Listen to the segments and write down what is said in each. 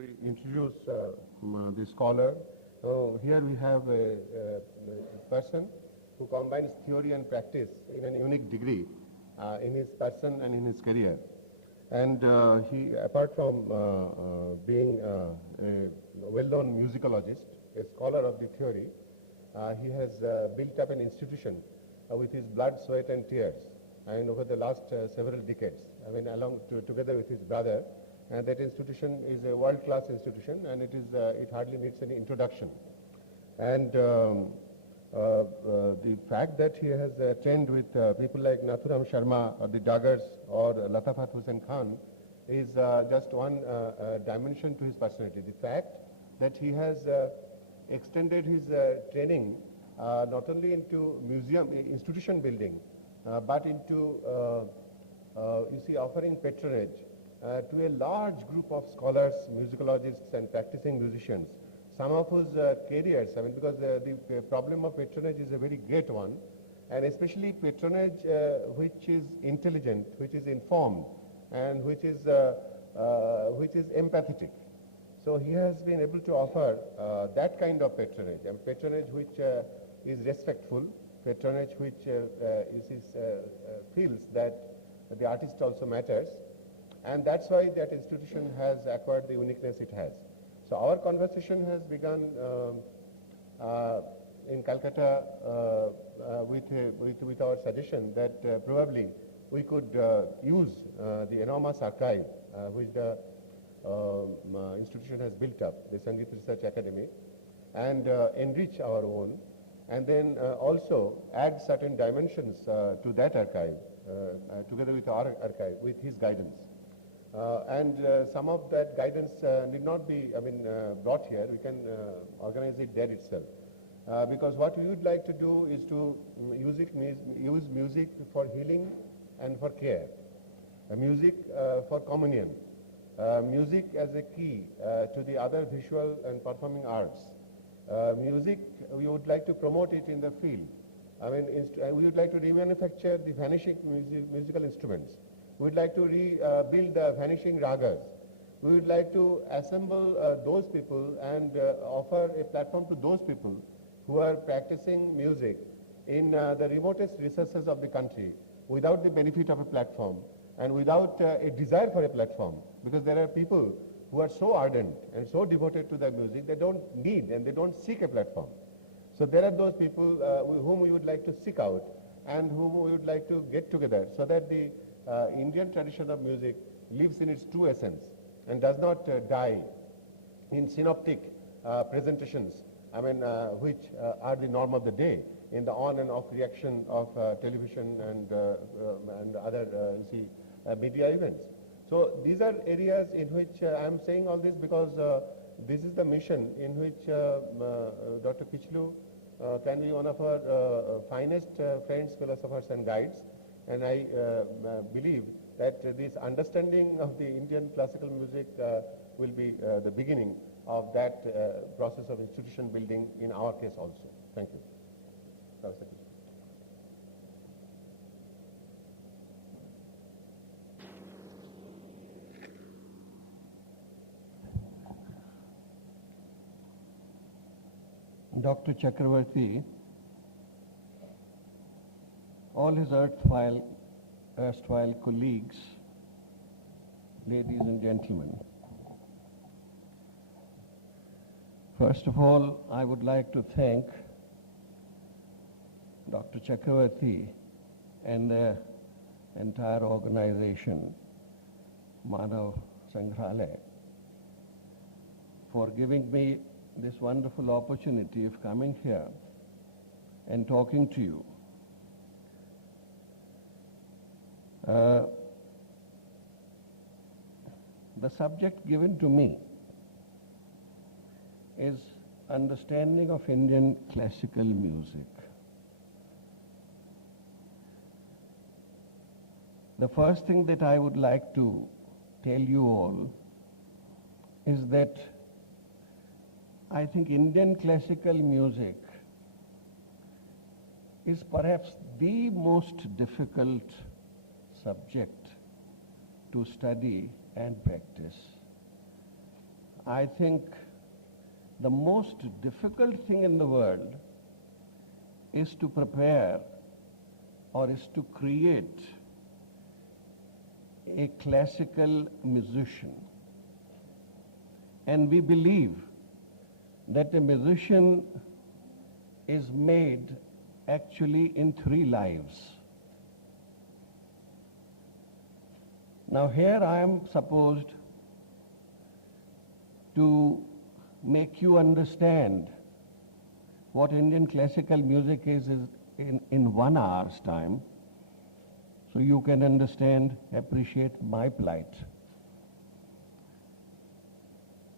to introduce the scholar. Here we have a person who combines theory and practice in a unique degree in his person and in his career. And he, apart from being a well-known musicologist, a scholar of the theory, he has built up an institution with his blood, sweat and tears, and over the last several decades, I mean together with his brother, and that institution is a world-class institution, and it hardly needs any introduction. And the fact that he has trained with people like Nathuram Sharma or the Dagars or Latafat Hussain Khan is just one dimension to his personality. The fact that he has extended his training not only into institution building, but into, offering patronage to a large group of scholars, musicologists and practicing musicians, some of whose careers, I mean, because the problem of patronage is a very great one, and especially patronage which is intelligent, which is informed, and which is empathetic. So he has been able to offer that kind of patronage, and patronage which is respectful, patronage which feels that the artist also matters, and that's why that institution has acquired the uniqueness it has. So our conversation has begun in Calcutta with our suggestion that probably we could use the enormous archive which the institution has built up, the Sangeet Research Academy, and enrich our own, and then also add certain dimensions to that archive together with our archive, with his guidance. And some of that guidance need not be, brought here. We can organize it there itself. Because what we would like to do is to use music for healing and for care, music for communion, music as a key to the other visual and performing arts. Music, we would like to promote it in the field. We would like to remanufacture the vanishing musical instruments. We would like to rebuild the vanishing ragas. We would like to assemble those people and offer a platform to those people who are practicing music in the remotest recesses of the country without the benefit of a platform and without a desire for a platform, because there are people who are so ardent and so devoted to their music, they don't need and they don't seek a platform. So there are those people whom we would like to seek out and whom we would like to get together so that the Indian tradition of music lives in its true essence and does not die in synoptic presentations, which are the norm of the day in the on and off reaction of television and other media events. So these are areas in which I am saying all this because this is the mission in which Dr. Kichlu can be one of our finest friends, philosophers and guides. And I believe that this understanding of the Indian classical music will be the beginning of that process of institution building in our case also. Thank you. Dr. Chakravarti, all his erstwhile colleagues, ladies and gentlemen. First of all, I would like to thank Dr. Chakravarti and the entire organization, Manav Sangrahalaya, for giving me this wonderful opportunity of coming here and talking to you. The subject given to me is understanding of Indian classical music. The first thing that I would like to tell you all is that I think Indian classical music is perhaps the most difficult subject to study and practice. I think the most difficult thing in the world is to prepare or is to create a classical musician. And we believe that a musician is made actually in 3 lives. Now here I am supposed to make you understand what Indian classical music is in 1 hour's time, so you can understand, appreciate my plight.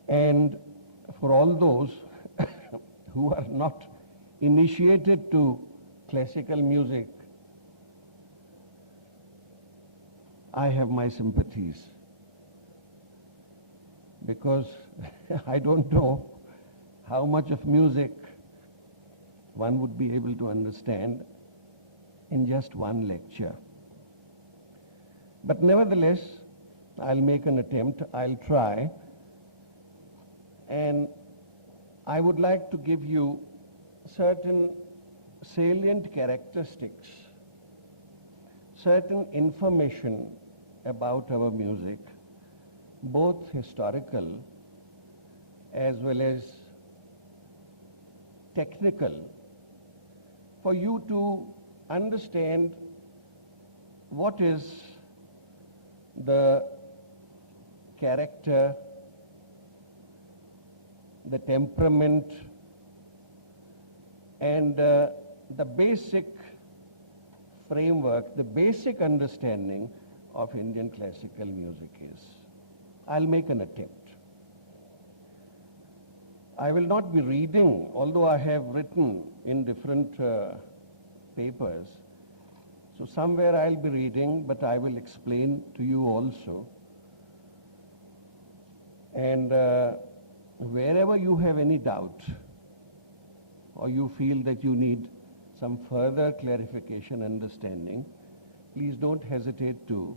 And for all those who are not initiated to classical music, I have my sympathies, because I don't know how much of music one would be able to understand in just 1 lecture. But nevertheless, I'll make an attempt, I'll try, and I would like to give you certain salient characteristics, certain information about our music, both historical as well as technical, for you to understand what is the character, the temperament, and the basic framework, the basic understanding of Indian classical music is. I'll make an attempt. I will not be reading, although I have written in different papers. So somewhere I'll be reading, but I will explain to you also. And wherever you have any doubt, or you feel that you need some further clarification, understanding, please don't hesitate to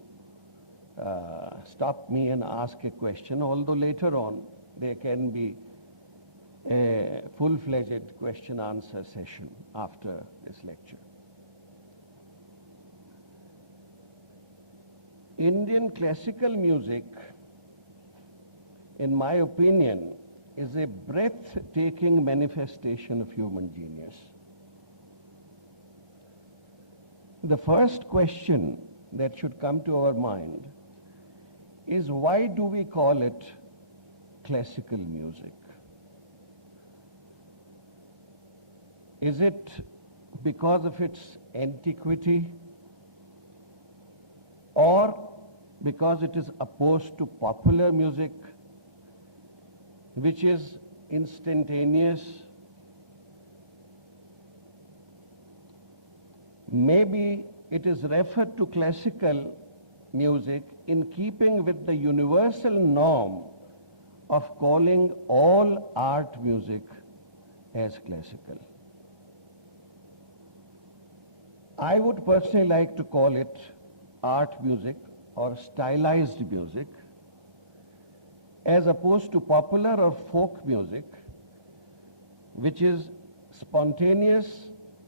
stop me and ask a question, although later on there can be a full-fledged question-answer session after this lecture. Indian classical music, in my opinion, is a breathtaking manifestation of human genius. The first question that should come to our mind is, why do we call it classical music? Is it because of its antiquity, or because it is opposed to popular music, which is instantaneous? Maybe it is referred to classical music in keeping with the universal norm of calling all art music as classical. I would personally like to call it art music or stylized music, as opposed to popular or folk music, which is spontaneous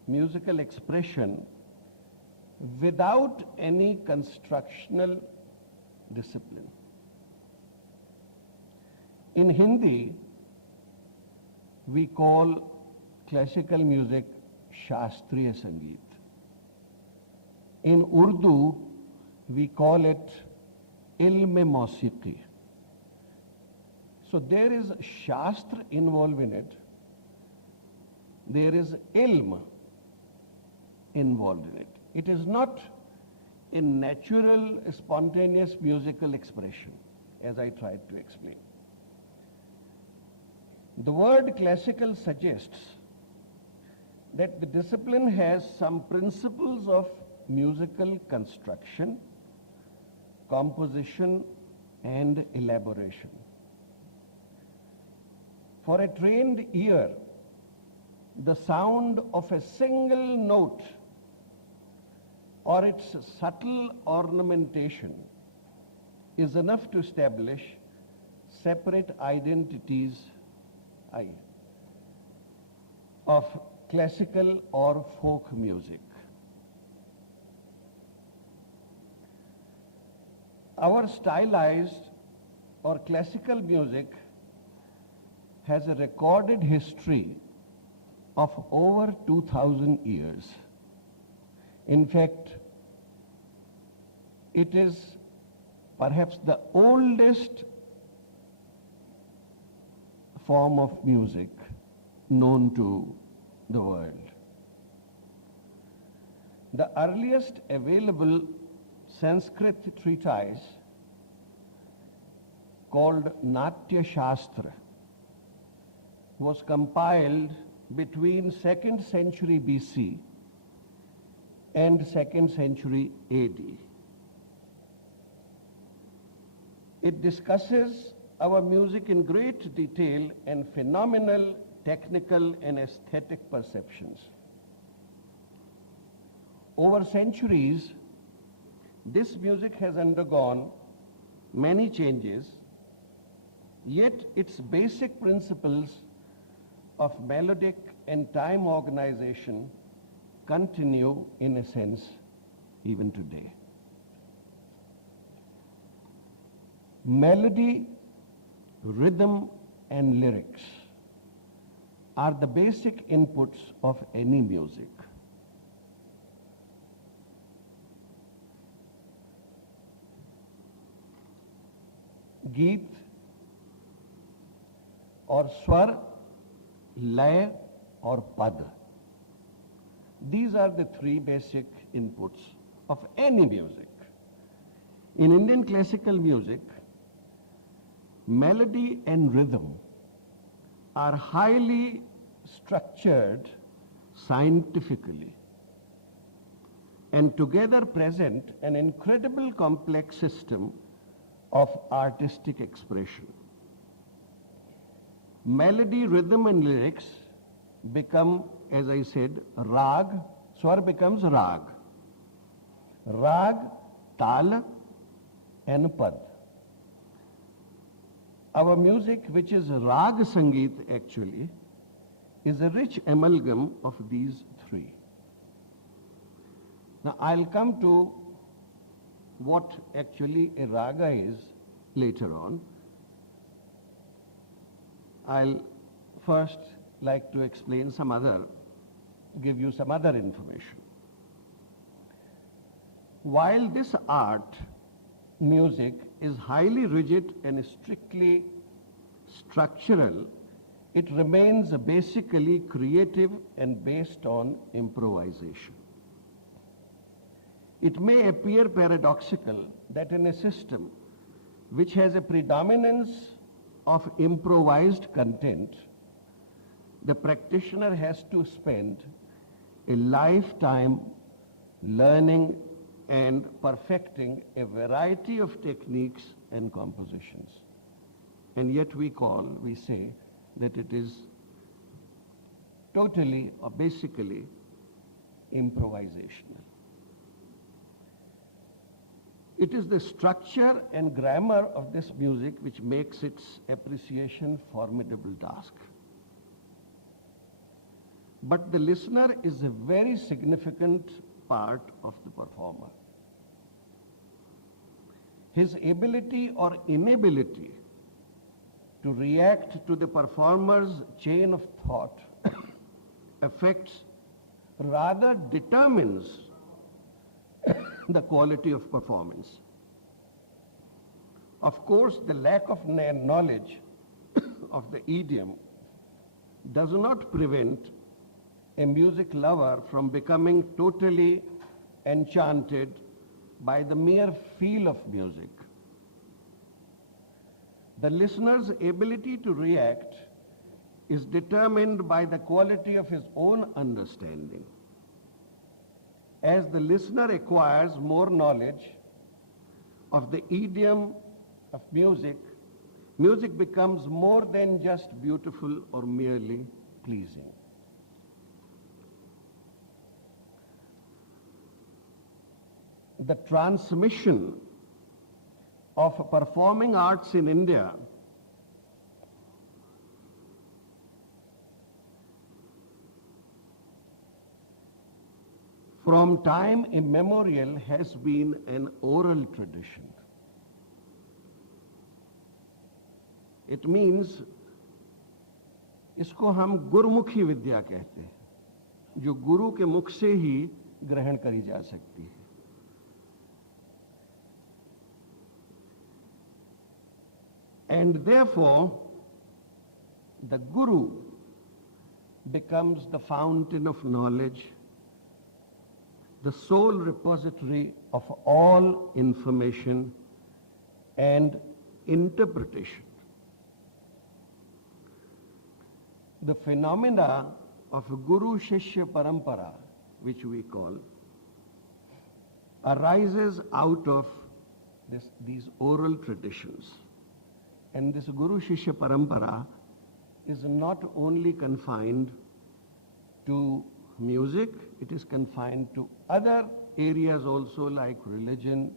musical expression without any constructional discipline. In Hindi, we call classical music Shastriya Sangeet. In Urdu, we call it Ilm-e-Mausiqi. So there is Shastra involved in it. There is Ilm involved in it. It is not a natural, spontaneous musical expression, as I tried to explain. The word classical suggests that the discipline has some principles of musical construction, composition, and elaboration. For a trained ear, the sound of a single note or its subtle ornamentation is enough to establish separate identities of classical or folk music. Our stylized or classical music has a recorded history of over 2000 years. In fact, it is perhaps the oldest form of music known to the world. The earliest available Sanskrit treatise, called Natya Shastra, was compiled between 2nd century BC and 2nd century AD. It discusses our music in great detail and phenomenal technical and aesthetic perceptions. Over centuries, this music has undergone many changes, yet its basic principles of melodic and time organization continue in a sense even today. Melody, rhythm, and lyrics are the basic inputs of any music. Geet or swar, lay or pad. These are the three basic inputs of any music. In Indian classical music, melody and rhythm are highly structured scientifically and together present an incredible complex system of artistic expression. Melody, rhythm, and lyrics become, as I said, rag. Swar becomes rag. Rag, tal, and pad. Our music, which is rag sangeet actually, is a rich amalgam of these three. Now I'll come to what actually a raga is later on. I'll first like to explain give you some other information. While this art, music, is highly rigid and strictly structural, it remains basically creative and based on improvisation. It may appear paradoxical that in a system which has a predominance of improvised content, the practitioner has to spend a lifetime learning and perfecting a variety of techniques and compositions. And yet we say that it is totally or basically improvisational. It is the structure and grammar of this music which makes its appreciation formidable task. But the listener is a very significant part of the performer. His ability or inability to react to the performer's chain of thought affects, rather determines the quality of performance. Of course, the lack of knowledge of the idiom does not prevent a music lover from becoming totally enchanted by the mere feel of music. The listener's ability to react is determined by the quality of his own understanding. As the listener acquires more knowledge of the idiom of music, music becomes more than just beautiful or merely pleasing. The transmission of performing arts in India from time immemorial has been an oral tradition. It means इसको हम गुरुमुखी विद्या कहते हैं, जो गुरु के मुख से ही ग्रहण करी जा सकती है. And therefore, the guru becomes the fountain of knowledge, the sole repository of all information and interpretation. The phenomena of Guru-Shishya Parampara, which we call, arises out of these oral traditions. And this Guru-Shishya Parampara is not only confined to music, it is confined to other areas also, like religion,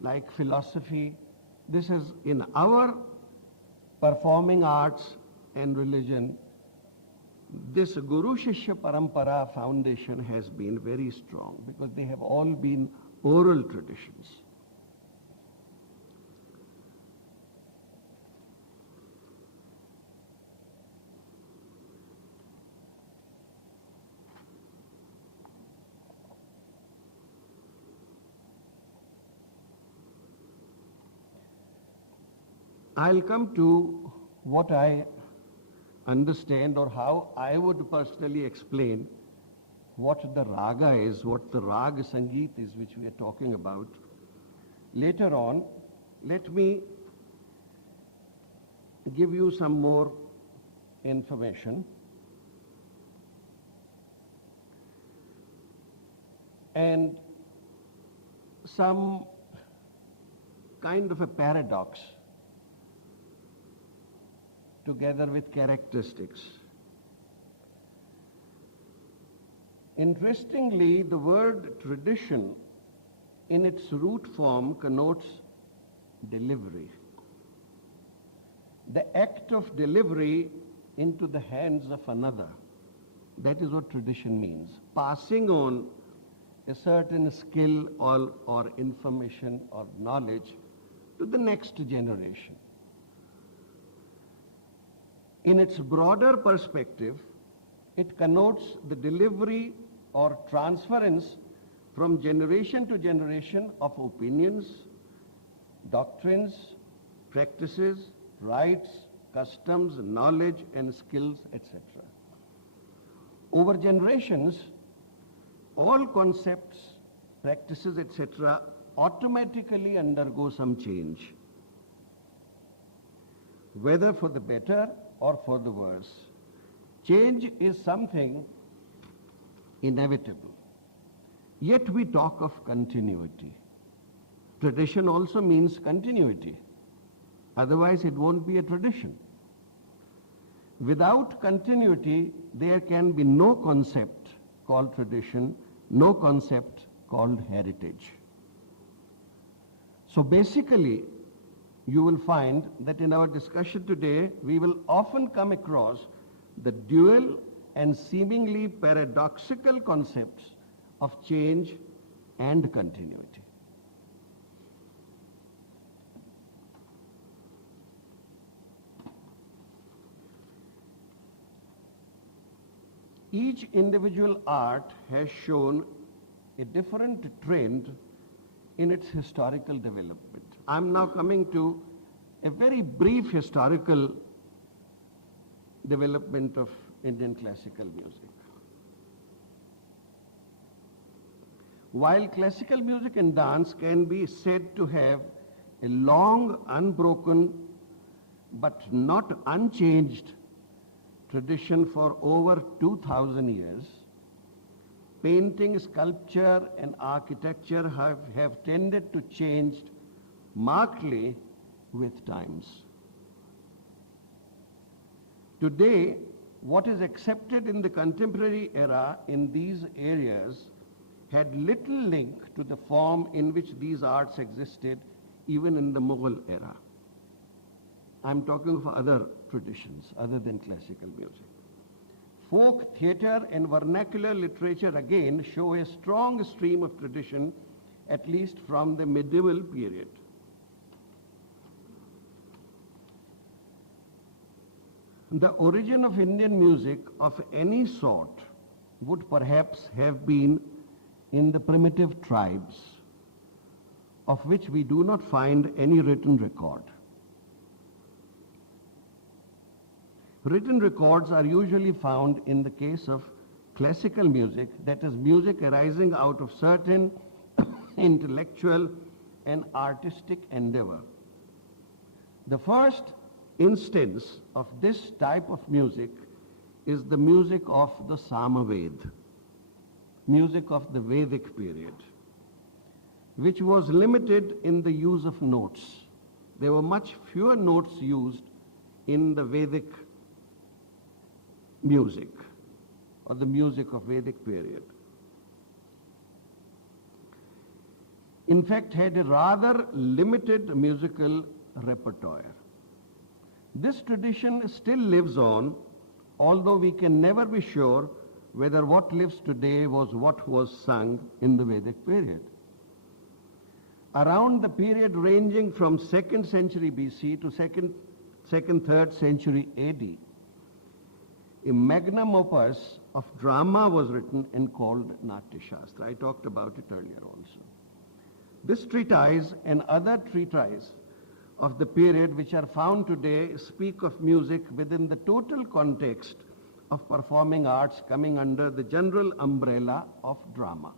like philosophy. This is in our performing arts and religion. This Guru-Shishya Parampara foundation has been very strong because they have all been oral traditions. I'll come to what I understand or how I would personally explain what the raga is, what the rag sangeet is, which we are talking about. Later on, let me give you some more information. And some kind of a paradox together with characteristics. Interestingly, the word tradition in its root form connotes delivery. The act of delivery into the hands of another. That is what tradition means. Passing on a certain skill or information or knowledge to the next generation. In its broader perspective, it connotes the delivery or transference from generation to generation of opinions, doctrines, practices, rites, customs, knowledge and skills, etc. Over generations, all concepts, practices, etc. automatically undergo some change, whether for the better or for the worse. Change is something inevitable. Yet we talk of continuity. Tradition also means continuity. Otherwise it won't be a tradition. Without continuity, there can be no concept called tradition, no concept called heritage. So basically, you will find that in our discussion today, we will often come across the dual and seemingly paradoxical concepts of change and continuity. Each individual art has shown a different trend in its historical development. I'm now coming to a very brief historical development of Indian classical music. While classical music and dance can be said to have a long, unbroken, but not unchanged tradition for over 2,000 years, painting, sculpture and architecture have tended to change markedly with times. Today, what is accepted in the contemporary era in these areas had little link to the form in which these arts existed even in the Mughal era. I'm talking of other traditions other than classical music. Folk theatre and vernacular literature again show a strong stream of tradition, at least from the medieval period. The origin of Indian music of any sort would perhaps have been in the primitive tribes, of which we do not find any written record. Written records are usually found in the case of classical music, that is, music arising out of certain intellectual and artistic endeavor. The first instance of this type of music is the music of the Samaved, music of the Vedic period, which was limited in the use of notes. There were much fewer notes used in the Vedic music, or the music of Vedic period. In fact, had a rather limited musical repertoire. This tradition still lives on, although we can never be sure whether what lives today was what was sung in the Vedic period. Around the period ranging from 2nd century BC to 3rd century AD, a magnum opus of drama was written and called Natya Shastra. I talked about it earlier also. This treatise and other treatises of the period which are found today speak of music within the total context of performing arts coming under the general umbrella of drama.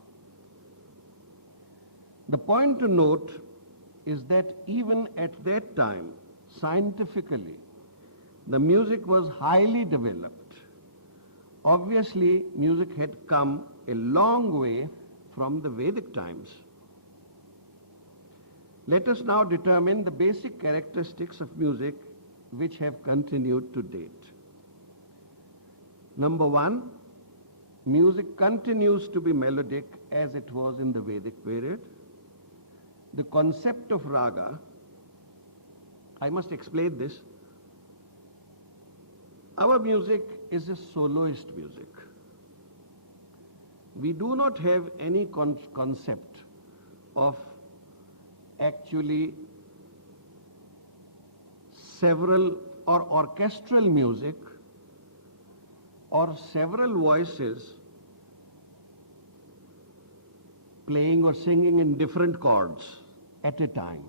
The point to note is that even at that time, scientifically, the music was highly developed. Obviously, music had come a long way from the Vedic times. Let us now determine the basic characteristics of music which have continued to date. Number one, music continues to be melodic as it was in the Vedic period. The concept of raga, I must explain this. Our music is a soloist music. We do not have any concept of actually several or orchestral music or several voices playing or singing in different chords at a time.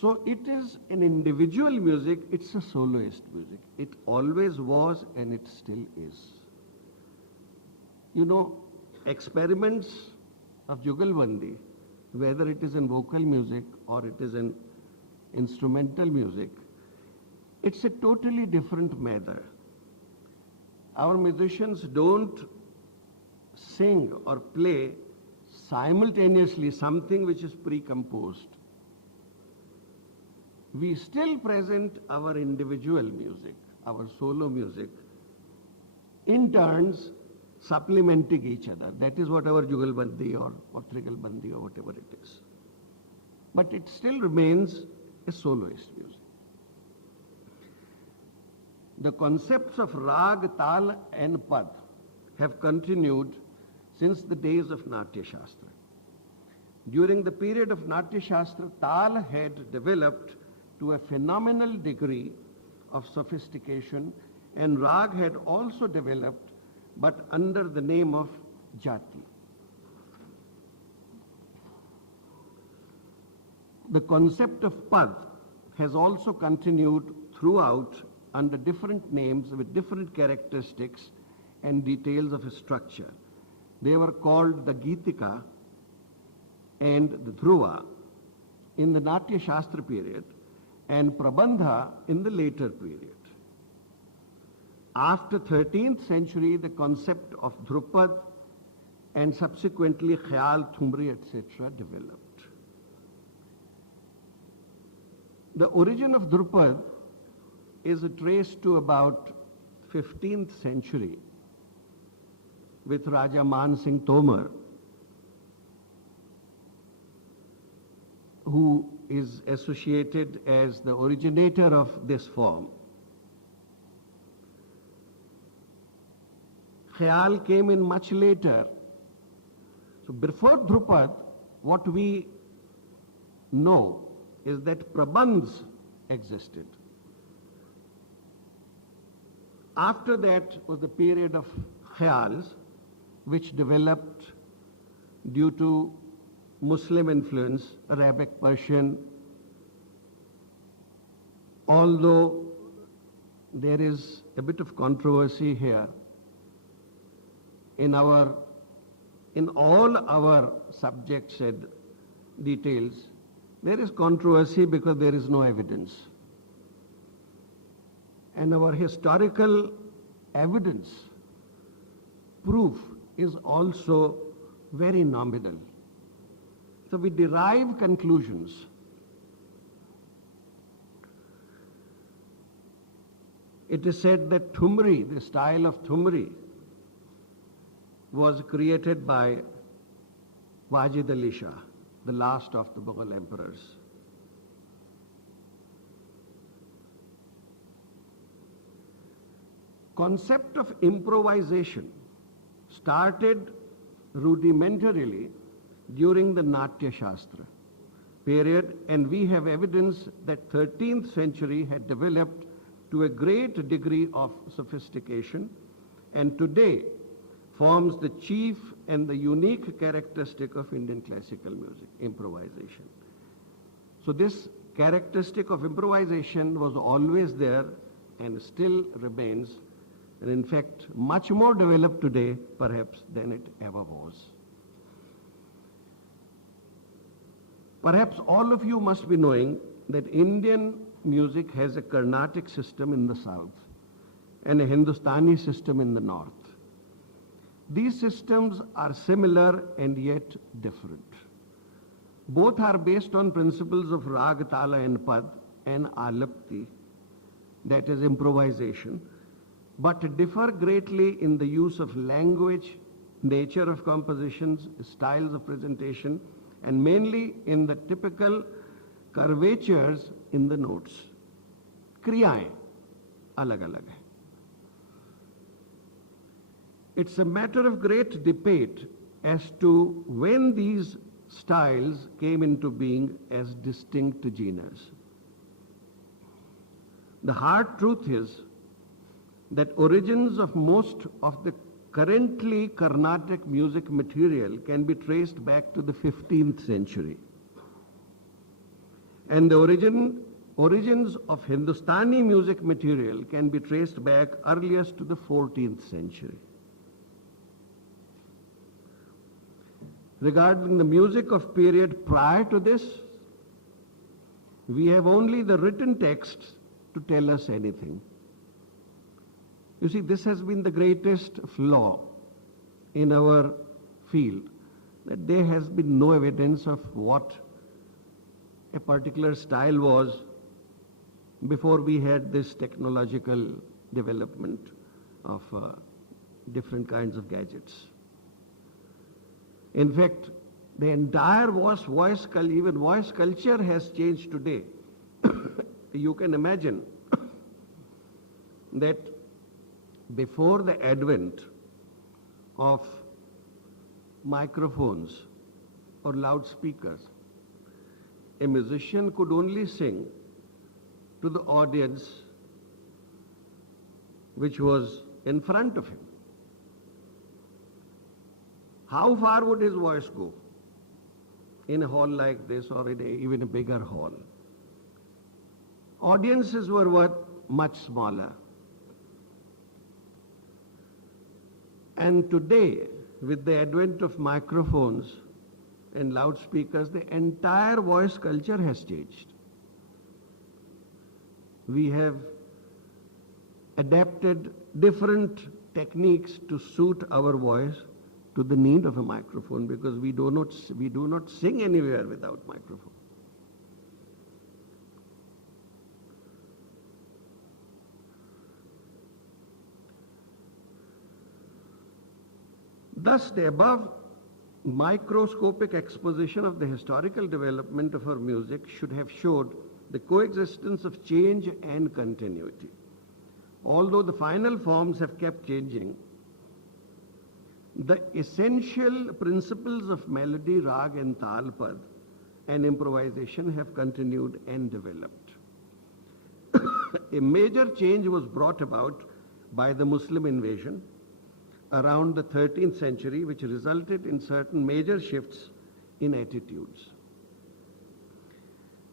So it is an individual music, it's a soloist music. It always was and it still is. You know, experiments of Jugalbandi, whether it is in vocal music or it is in instrumental music, it's a totally different matter. Our musicians don't sing or play simultaneously something which is pre-composed. We still present our individual music, our solo music, in turns supplementing each other. That is what our Jugalbandi or Trigalbandi or whatever it is. But it still remains a soloist music. The concepts of rag, tal and pad have continued since the days of Natya Shastra. During the period of Natya Shastra, tal had developed to a phenomenal degree of sophistication, and rag had also developed, but under the name of jati. The concept of pad has also continued throughout under different names with different characteristics and details of a structure. They were called the Gitika and the Dhruva in the Natya Shastra period and Prabandha in the later period. After 13th century, the concept of Dhrupad and subsequently Khayal, Thumri, etc. developed. The origin of Dhrupad is traced to about 15th century with Raja Man Singh Tomar, who is associated as the originator of this form. Khayal came in much later. So before Dhrupad, what we know is that prabandhs existed. After that was the period of Khayals, which developed due to Muslim influence, Arabic, Persian, although there is a bit of controversy here. In all our subjects and details, there is controversy because there is no evidence. And our historical evidence, proof, is also very nominal. So we derive conclusions. It is said that Thumri, the style of Thumri, was created by Wajid Ali Shah, the last of the Mughal emperors. Concept of improvisation started rudimentarily during the Natya Shastra period, and we have evidence that 13th century had developed to a great degree of sophistication, and today forms the chief and the unique characteristic of Indian classical music, improvisation. So this characteristic of improvisation was always there and still remains, and in fact much more developed today perhaps than it ever was. Perhaps all of you must be knowing that Indian music has a Carnatic system in the south and a Hindustani system in the north. These systems are similar and yet different. Both are based on principles of rag, tala and pad and alapti, that is improvisation, but differ greatly in the use of language, nature of compositions, styles of presentation, and mainly in the typical curvatures in the notes. Kriyaएं alag-alag hai. It's a matter of great debate as to when these styles came into being as distinct genres. The hard truth is that origins of most of the currently Carnatic music material can be traced back to the 15th century. And the origins of Hindustani music material can be traced back earliest to the 14th century. Regarding the music of period prior to this, we have only the written texts to tell us anything. You see, this has been the greatest flaw in our field, that there has been no evidence of what a particular style was before we had this technological development of different kinds of gadgets. In fact, the entire voice culture has changed today. You can imagine that before the advent of microphones or loudspeakers, a musician could only sing to the audience which was in front of him. How far would his voice go in a hall like this or in even a bigger hall? Audiences were much smaller. And today, with the advent of microphones and loudspeakers, the entire voice culture has changed. We have adapted different techniques to suit our voice to the need of a microphone, because we do not sing anywhere without microphone. Thus, the above microscopic exposition of the historical development of our music should have showed the coexistence of change and continuity. Although the final forms have kept changing, the essential principles of melody, rag and talpad and improvisation have continued and developed. A major change was brought about by the Muslim invasion around the 13th century, which resulted in certain major shifts in attitudes.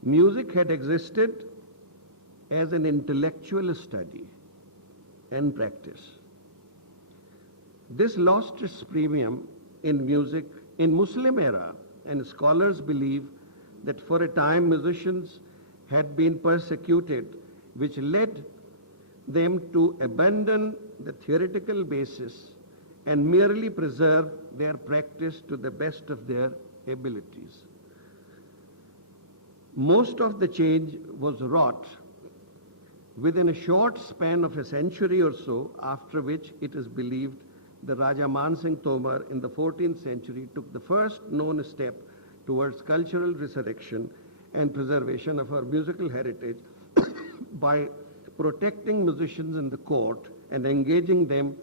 Music had existed as an intellectual study and practice. This lost its premium in music in Muslim era, and scholars believe that for a time musicians had been persecuted, which led them to abandon the theoretical basis and merely preserve their practice to the best of their abilities. Most of the change was wrought within a short span of a century or so, after which it is believed the Raja Man Singh Tomar in the 14th century took the first known step towards cultural resurrection and preservation of our musical heritage by protecting musicians in the court and engaging them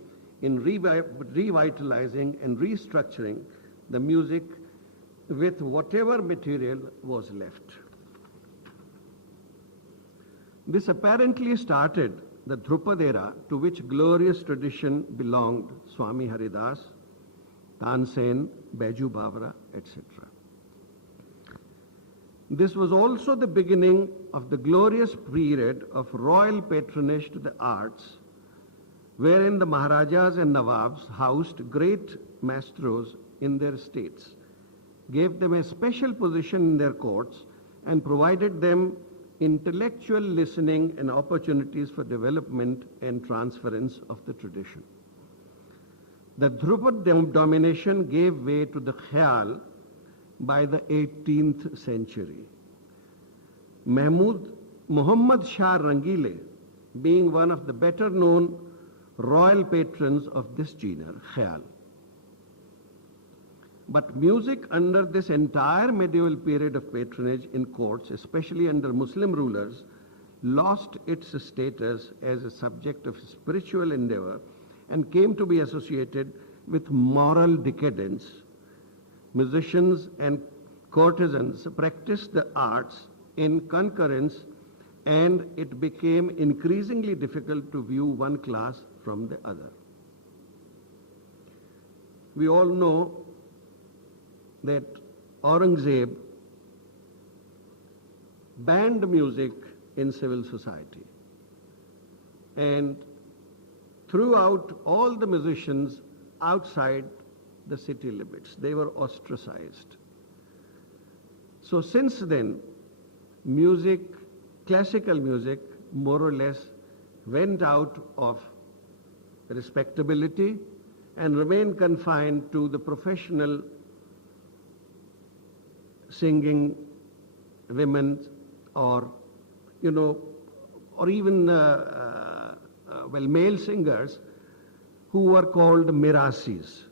in revitalizing and restructuring the music with whatever material was left. This apparently started the Dhrupad era, to which glorious tradition belonged Swami Haridas, Tansen, Baiju Bavra, etc. This was also the beginning of the glorious period of royal patronage to the arts, wherein the Maharajas and Nawabs housed great maestros in their states, gave them a special position in their courts, and provided them intellectual listening and opportunities for development and transference of the tradition. The Dhrupad domination gave way to the Khayal by the 18th century. Muhammad Shah Rangile, being one of the better known royal patrons of this genre, Khayal. But music under this entire medieval period of patronage in courts, especially under Muslim rulers, lost its status as a subject of spiritual endeavor and came to be associated with moral decadence. Musicians and courtesans practiced the arts in concurrence, and it became increasingly difficult to view one class from the other. We all know that Aurangzeb banned music in civil society, and threw out all the musicians outside the city limits. They were ostracized. So since then, music, classical music, more or less went out of respectability and remained confined to the professional singing women, or, or even, male singers who were called mirasis.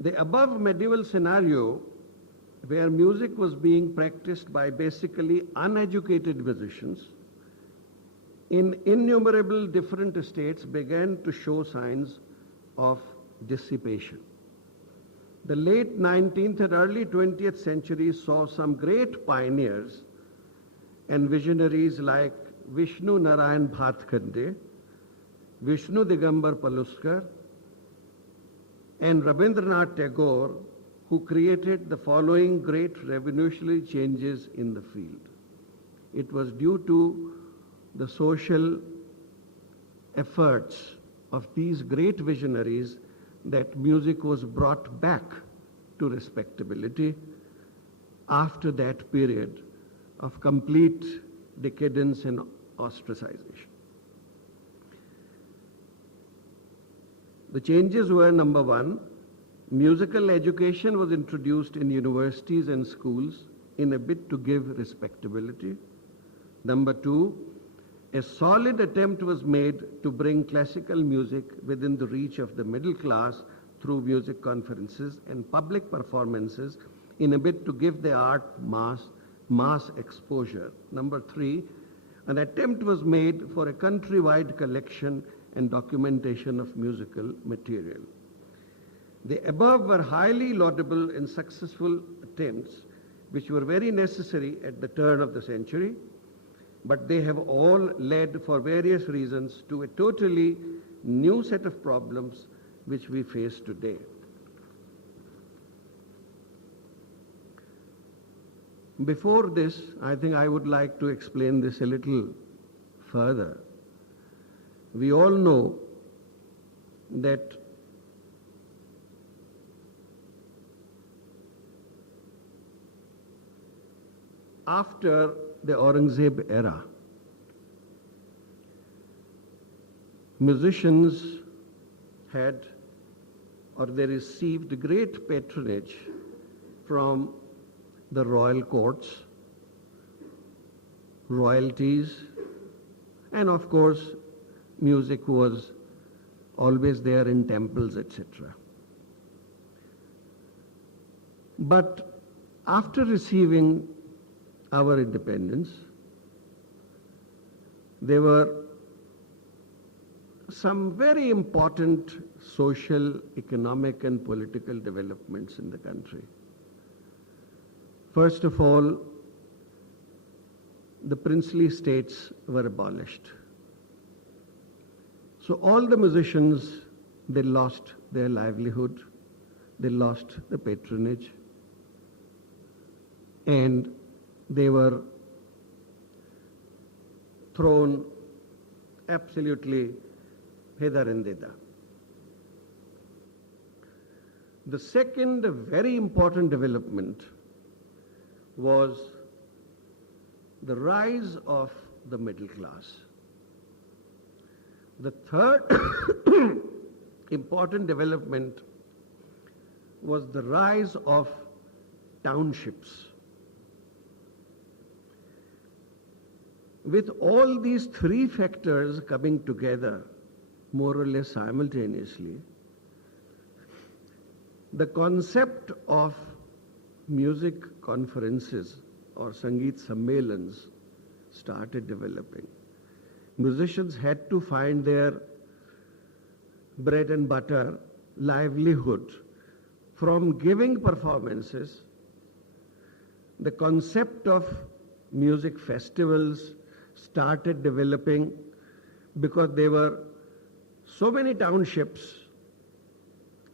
The above medieval scenario, where music was being practiced by basically uneducated musicians in innumerable different states, began to show signs of dissipation. The late 19th and early 20th centuries saw some great pioneers and visionaries like Vishnu Narayan Bhatkhande, Vishnu Digambar Paluskar, and Rabindranath Tagore, who created the following great revolutionary changes in the field. It was due to the social efforts of these great visionaries that music was brought back to respectability after that period of complete decadence and ostracization. The changes were, number one, musical education was introduced in universities and schools in a bid to give respectability. Number two, a solid attempt was made to bring classical music within the reach of the middle class through music conferences and public performances in a bid to give the art mass exposure. Number three, an attempt was made for a countrywide collection and documentation of musical material. The above were highly laudable and successful attempts which were very necessary at the turn of the century, but they have all led for various reasons to a totally new set of problems which we face today. Before this, I think I would like to explain this a little further. We all know that after the Aurangzeb era, musicians had or they received great patronage from the royal courts, royalties, and of course music was always there in temples, etc. But after receiving our independence, there were some very important social, economic and political developments in the country. First of all, the princely states were abolished. So all the musicians, they lost their livelihood, they lost the patronage, and they were thrown absolutely hither and thither. The second very important development was the rise of the middle class. The third important development was the rise of townships. With all these three factors coming together more or less simultaneously, the concept of music conferences or Sangeet Sammelans started developing. Musicians had to find their bread and butter, livelihood from giving performances. The concept of music festivals started developing because there were so many townships,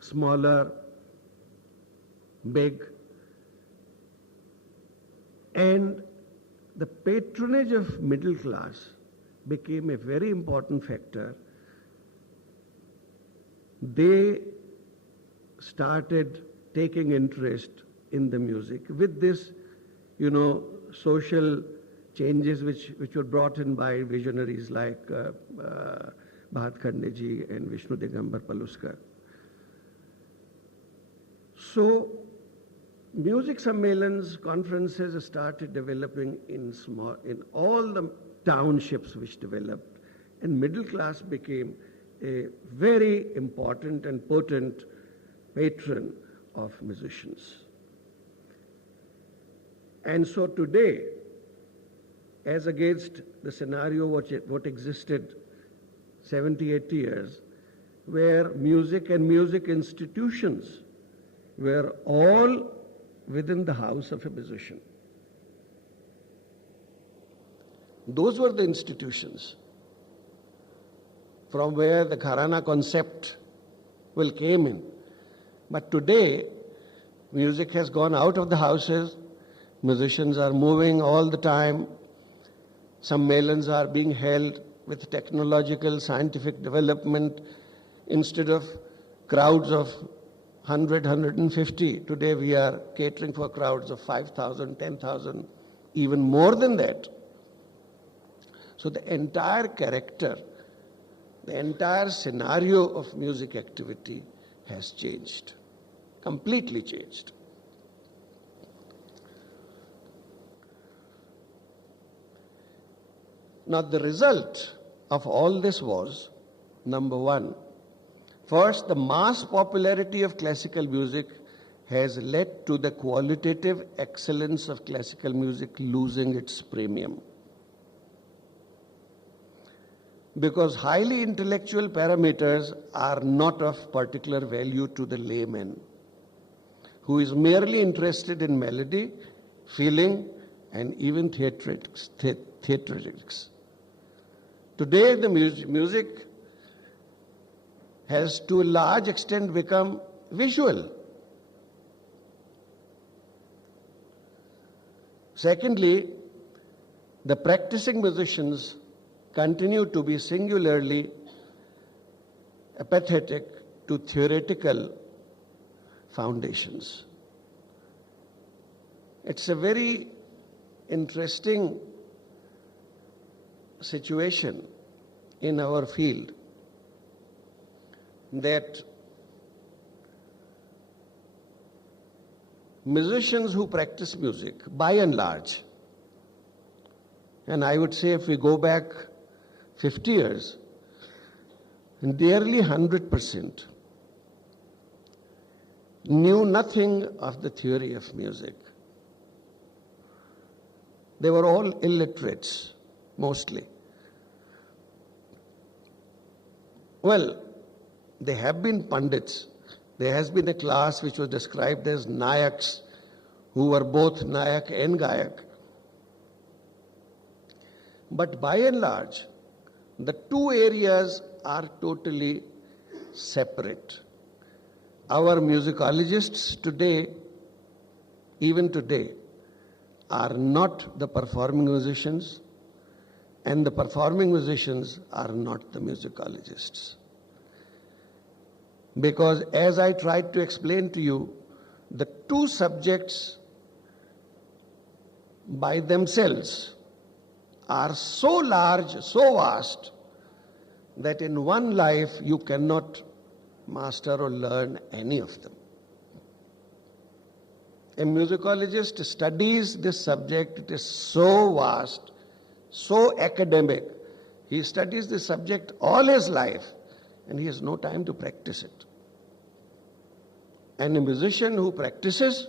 smaller, big, and the patronage of middle class became a very important factor. They started taking interest in the music with this, social changes which were brought in by visionaries like Bhatkande ji and Vishnu Digambar Paluskar. So, music sammelans, conferences started developing in all the townships which developed, and middle class became a very important and potent patron of musicians. And so today, as against the scenario what existed 70, 80 years, where music and music institutions were all within the house of a musician. Those were the institutions from where the Gharana concept came in. But today, music has gone out of the houses, musicians are moving all the time, sammelans are being held with technological, scientific development. Instead of crowds of 100, 150, today we are catering for crowds of 5,000, 10,000, even more than that. So the entire character, the entire scenario of music activity has changed, completely changed. Now the result of all this was, number one, first, the mass popularity of classical music has led to the qualitative excellence of classical music losing its premium. because highly intellectual parameters are not of particular value to the layman, who is merely interested in melody, feeling, and even theatrics. Today, the music has to a large extent become visual. Secondly, the practicing musicians continue to be singularly apathetic to theoretical foundations. It's a very interesting situation in our field that musicians who practice music, by and large, and I would say if we go back 50 years, nearly 100% knew nothing of the theory of music. They were all illiterates, mostly. Well, they have been Pandits. There has been a class which was described as Nayaks, who were both Nayak and Gayak. But by and large, the two areas are totally separate. Our musicologists today, even today, are not the performing musicians, and the performing musicians are not the musicologists. Because as I tried to explain to you, the two subjects by themselves are so large, so vast, that in one life you cannot master or learn any of them. A musicologist studies this subject, it is so vast, so academic. He studies this subject all his life and he has no time to practice it. And a musician who practices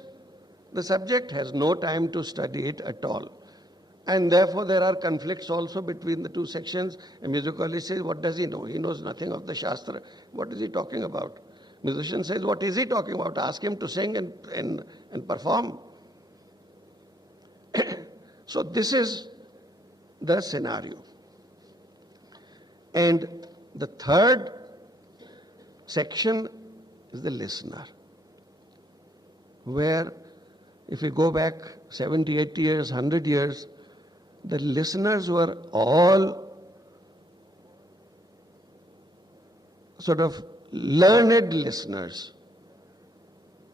the subject has no time to study it at all. And therefore there are conflicts also between the two sections. A musicologist says, what does he know? He knows nothing of the Shastra. What is he talking about? Musician says, what is he talking about? Ask him to sing and perform. So this is the scenario. And the third section is the listener, where if you go back 70, 80 years, 100 years, the listeners were all sort of learned listeners.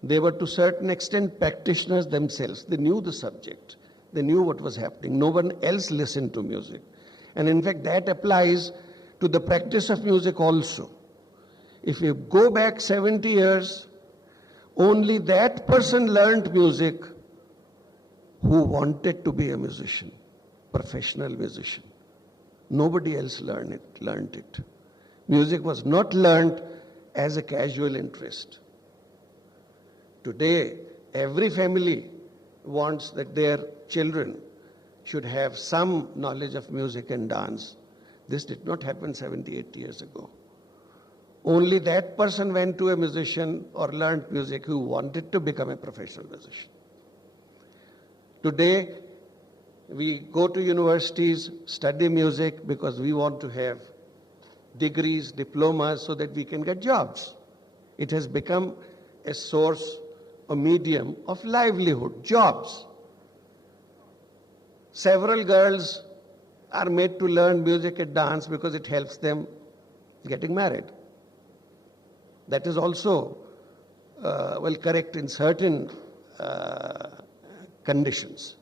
They were to a certain extent practitioners themselves. They knew the subject. They knew what was happening. No one else listened to music. And in fact, that applies to the practice of music also. If you go back 70 years, only that person learned music who wanted to be a musician, professional musician. Nobody else learned it. Music was not learned as a casual interest. Today, every family wants that their children should have some knowledge of music and dance. This did not happen 70, 80 years ago. Only that person went to a musician or learned music who wanted to become a professional musician. Today, we go to universities, study music because we want to have degrees, diplomas, so that we can get jobs. It has become a source, a medium of livelihood, jobs. Several girls are made to learn music and dance because it helps them getting married. That is also, correct in certain conditions.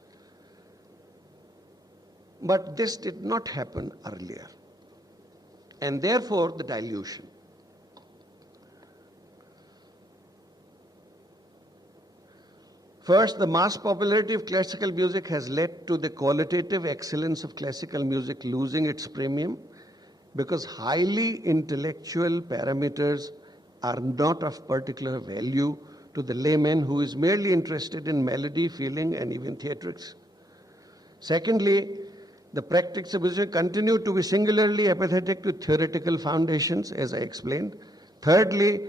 But this did not happen earlier. And therefore, the dilution. First, the mass popularity of classical music has led to the qualitative excellence of classical music losing its premium because highly intellectual parameters are not of particular value to the layman who is merely interested in melody, feeling, and even theatrics. Secondly, The practice of music continued to be singularly apathetic to theoretical foundations, as I explained. Thirdly,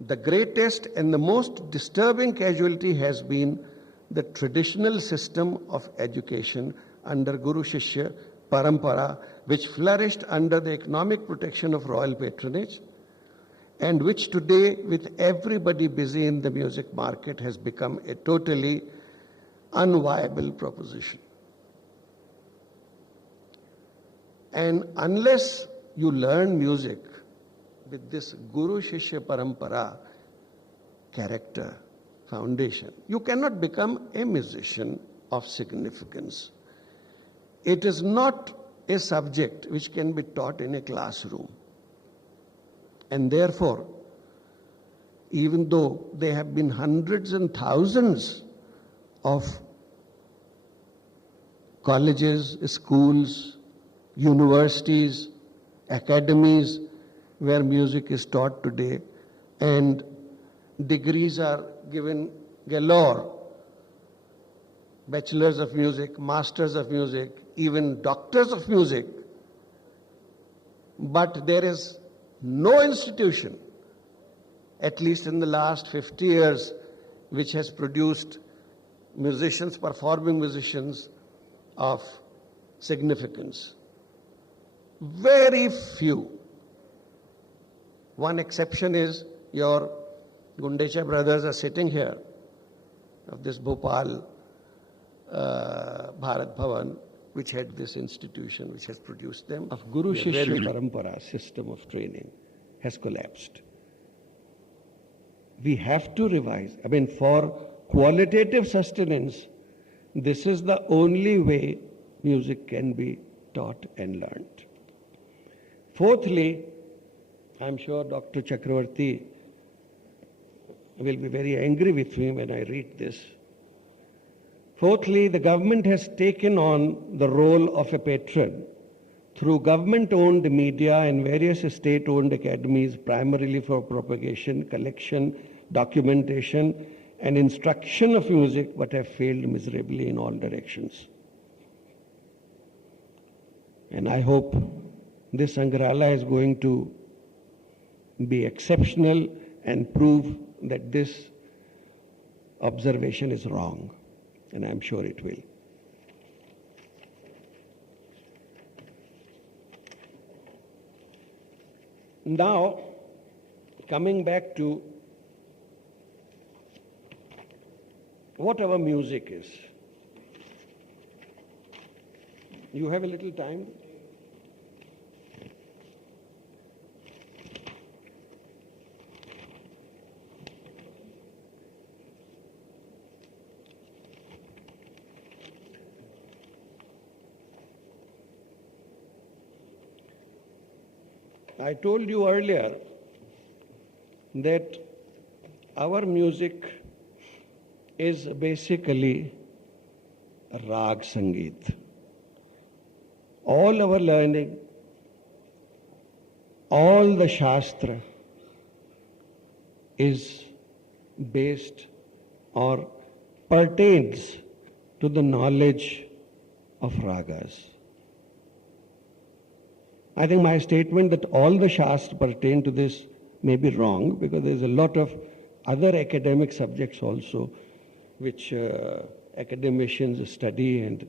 the greatest and the most disturbing casualty has been the traditional system of education under Guru Shishya Parampara, which flourished under the economic protection of royal patronage, and which today, with everybody busy in the music market, has become a totally unviable proposition. And unless you learn music with this Guru Shishya Parampara character, foundation, you cannot become a musician of significance. It is not a subject which can be taught in a classroom. And therefore, even though there have been hundreds and thousands of colleges, schools, universities, academies where music is taught today, and degrees are given galore, bachelors of music, masters of music, even doctors of music, but there is no institution, at least in the last 50 years, which has produced musicians, performing musicians of significance. Very few. One exception is your Gundecha brothers are sitting here, of this Bhopal Bharat Bhavan, which had this institution, which has produced them. Of Guru Shishya Parampara system of training has collapsed. We have to revise. I mean, for qualitative sustenance, this is the only way music can be taught and learned. Fourthly, I'm sure Dr. Chakravarti will be very angry with me when I read this. Fourthly, the government has taken on the role of a patron through government-owned media and various state-owned academies, primarily for propagation, collection, documentation, and instruction of music, but have failed miserably in all directions. And I hope this Sangrala is going to be exceptional and prove that this observation is wrong. And I'm sure it will. Now, coming back to what our music is. You have a little time? I told you earlier that our music is basically Rag Sangeet. All our learning, all the Shastra is based or pertains to the knowledge of Ragas. I think my statement that all the Shastra pertain to this may be wrong, because there's a lot of other academic subjects also which academicians study and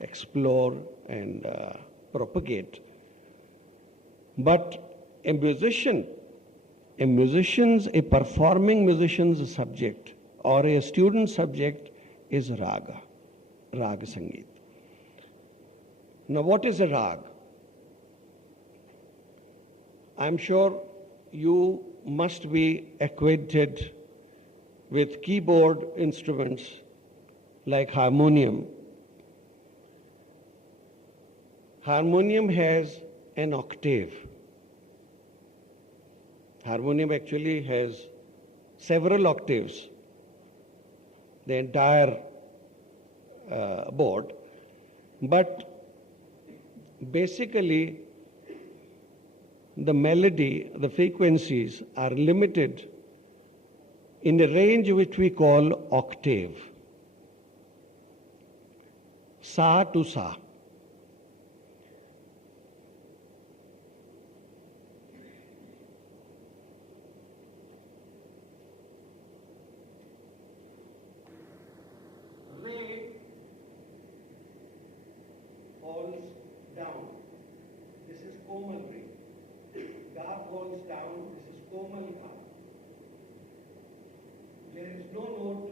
explore and propagate. But a performing musician's subject or a student subject is Raga Sangeet. Now, what is a rag? I'm sure you must be acquainted with keyboard instruments like harmonium. Harmonium has an octave. Harmonium actually has several octaves, the entire board. But basically, the melody, the frequencies are limited in a range which we call octave. sa to sa. Re falls down. This is Komal Re. Ga falls down. This is Komal Ga. There is no note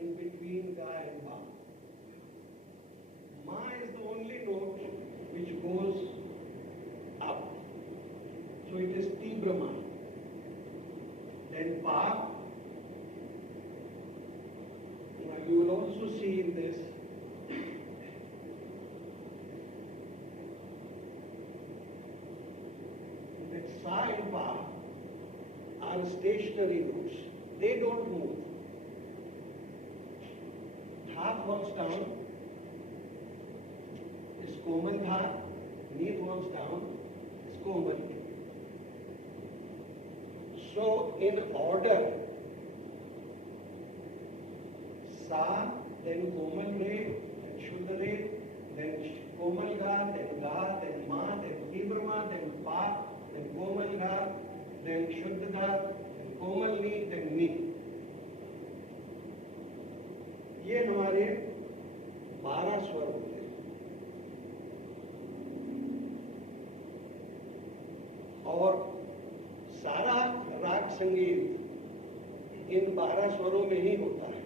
in between Ga and Ba. Ma is the only note which goes up. So it is Tibra Ma. Then Pa. Now you will also see in this that Sa and Pa are stationary notes. They don't move. Tha falls down is Komal Tha. Ni falls down is Komal. So in order, Sa, then Komal Re, then Shuddha Re, then Komal Ga, then Ma, then Tibra Ma, then Pa, then Komal Ga, then Shuddha Ga, then Komal Ni, then Ni. ये हमारे 12 स्वर होते हैं और सारा राग संगीत इन 12 स्वरों में ही होता है.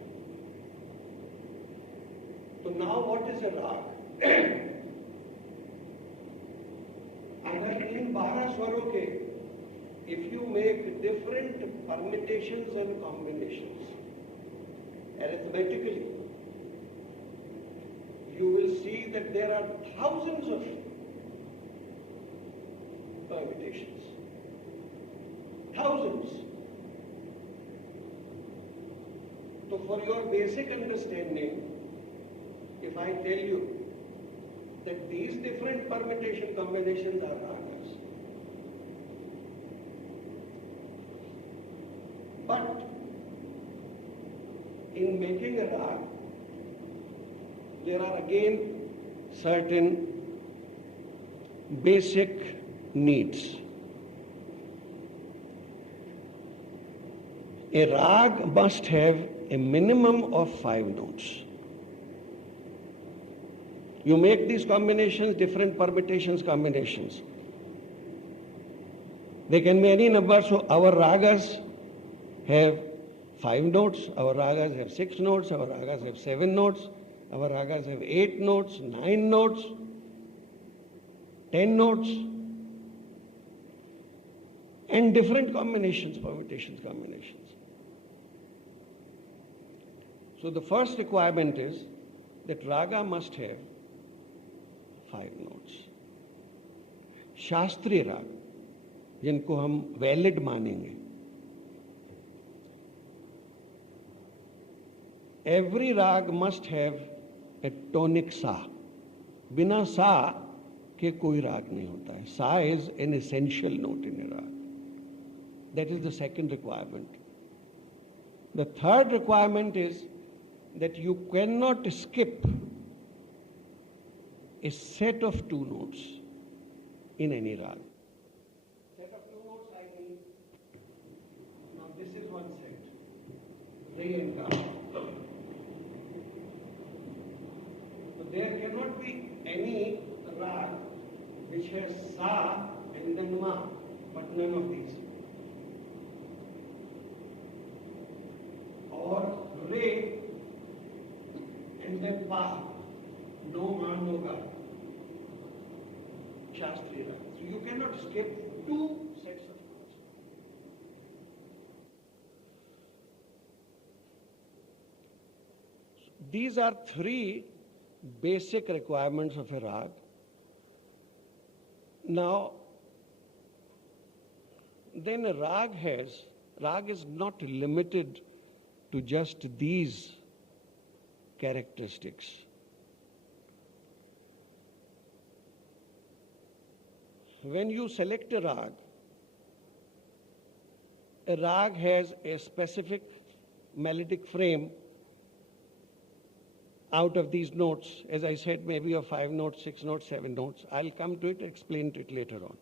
तो नाउ व्हाट इज अ राग? अगर इन 12 स्वरों के if you make different permutations and combinations arithmetically, you will see that there are thousands of permutations. Thousands. So for your basic understanding, if I tell you that these different permutation combinations are ragas, but in making a rag, there are again certain basic needs. A rag must have a minimum of 5 notes. You make these combinations, different permutations, combinations. They can be any number, so our ragas have 5 notes, our ragas have 6 notes, our ragas have 7 notes, our ragas have 8 notes, 9 notes, 10 notes, and different combinations, permutations, combinations. So the first requirement is that raga must have 5 notes. शास्त्रीय राग जिनको हम valid मानेंगे, every rag must have a tonic sa. बिना सा के कोई राग नहीं होता है. Sa is an essential note in a rag. That is the second requirement. The third requirement is that you cannot skip a set of 2 notes in any rag. Set of 2 notes I mean, now this is one set, Re and Ga. So there cannot be any rag which has Sa and then Ma, but none of these. Or Re and then Pa, no Ma, no Ga. Shastriya rag. So you cannot skip 2 sets of notes. These are 3 basic requirements of a rag. Now, then a rag is not limited to just these characteristics. When you select a rag has a specific melodic frame out of these notes, as I said, maybe of 5 notes, 6 notes, 7 notes. I'll come to it, explain it later on.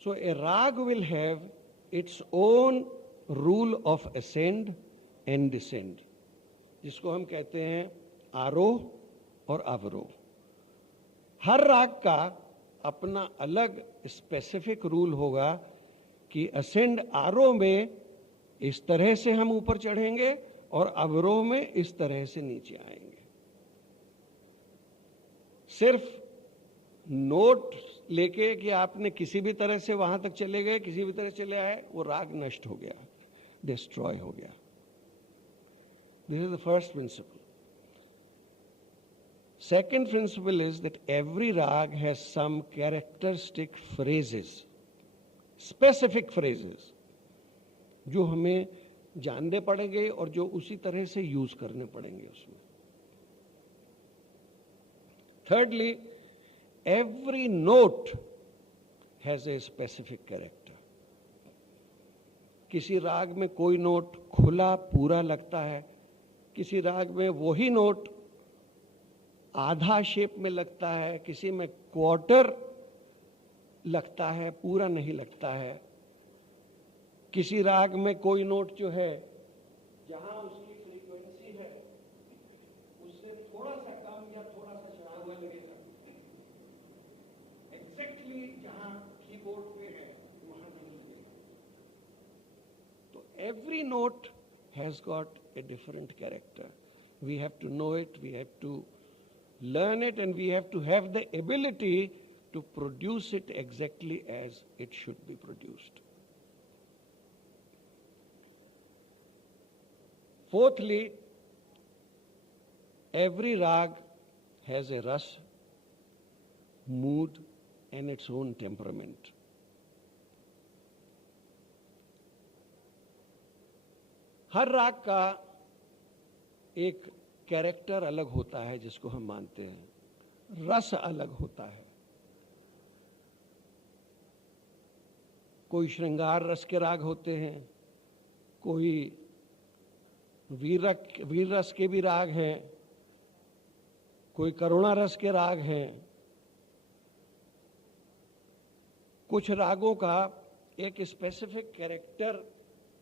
So a rag will have its own rule of ascend and descend, जिसको हम कहते हैं आरोह और अवरोह. हर राग का अपना अलग स्पेसिफिक रूल होगा कि असेंड आरोह में इस तरह से हम ऊपर चढ़ेंगे और अवरोह में इस तरह से नीचे आएंगे. सिर्फ नोट लेके कि आपने किसी भी तरह से वहां तक चले गए, किसी भी तरह चले आए, वो राग नष्ट हो गया, डिस्ट्रॉय हो गया. This is the first principle. Second principle is that every rag has some characteristic phrases, specific phrases, जो हमें जानने पड़ेंगे और जो उसी तरह से यूज करने पड़ेंगे उसमें. Thirdly, every note has a specific character. किसी राग में कोई नोट खुला पूरा लगता है, किसी राग में वही नोट आधा शेप में लगता है, किसी में क्वार्टर लगता है, पूरा नहीं लगता है. किसी राग में कोई नोट जो है जहां उसकी फ्रीक्वेंसी है उससे थोड़ा सा कम या थोड़ा सा चढ़ा हुआ लगेगा, एग्जैक्टली जहां कीबोर्ड पे है वहां नहीं लगेगा. तो every note has got a different character. We have to know it, we have to learn it, and we have to have the ability to produce it exactly as it should be produced. Fourthly, every rag has a ras, mood, and its own temperament. हर राग का एक character अलग होता है जिसको हम मानते हैं, रस अलग होता है. कोई श्रृंगार रस के राग होते हैं, कोई वीर रस के भी राग हैं, कोई करुणा रस के राग हैं. कुछ रागों का एक स्पेसिफिक कैरेक्टर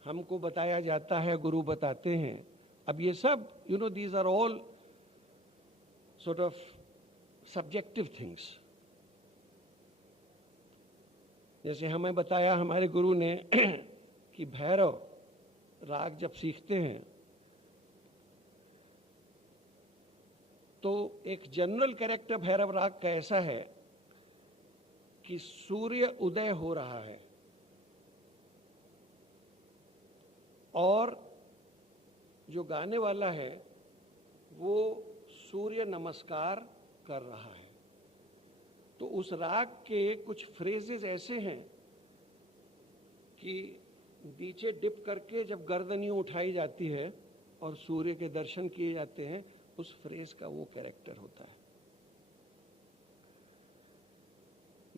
हमको बताया जाता है, गुरु बताते हैं. अब ये सब these are all sort of subjective things. जैसे हमें बताया हमारे गुरु ने कि भैरव राग जब सीखते हैं तो एक जनरल कैरेक्टर भैरव राग का ऐसा है कि सूर्य उदय हो रहा है और जो गाने वाला है वो सूर्य नमस्कार कर रहा है. तो उस राग के कुछ फ्रेजेस ऐसे हैं कि नीचे डिप करके जब गर्दन यूं उठाई जाती है और सूर्य के दर्शन किए जाते हैं, उस फ्रेज का वो कैरेक्टर होता है.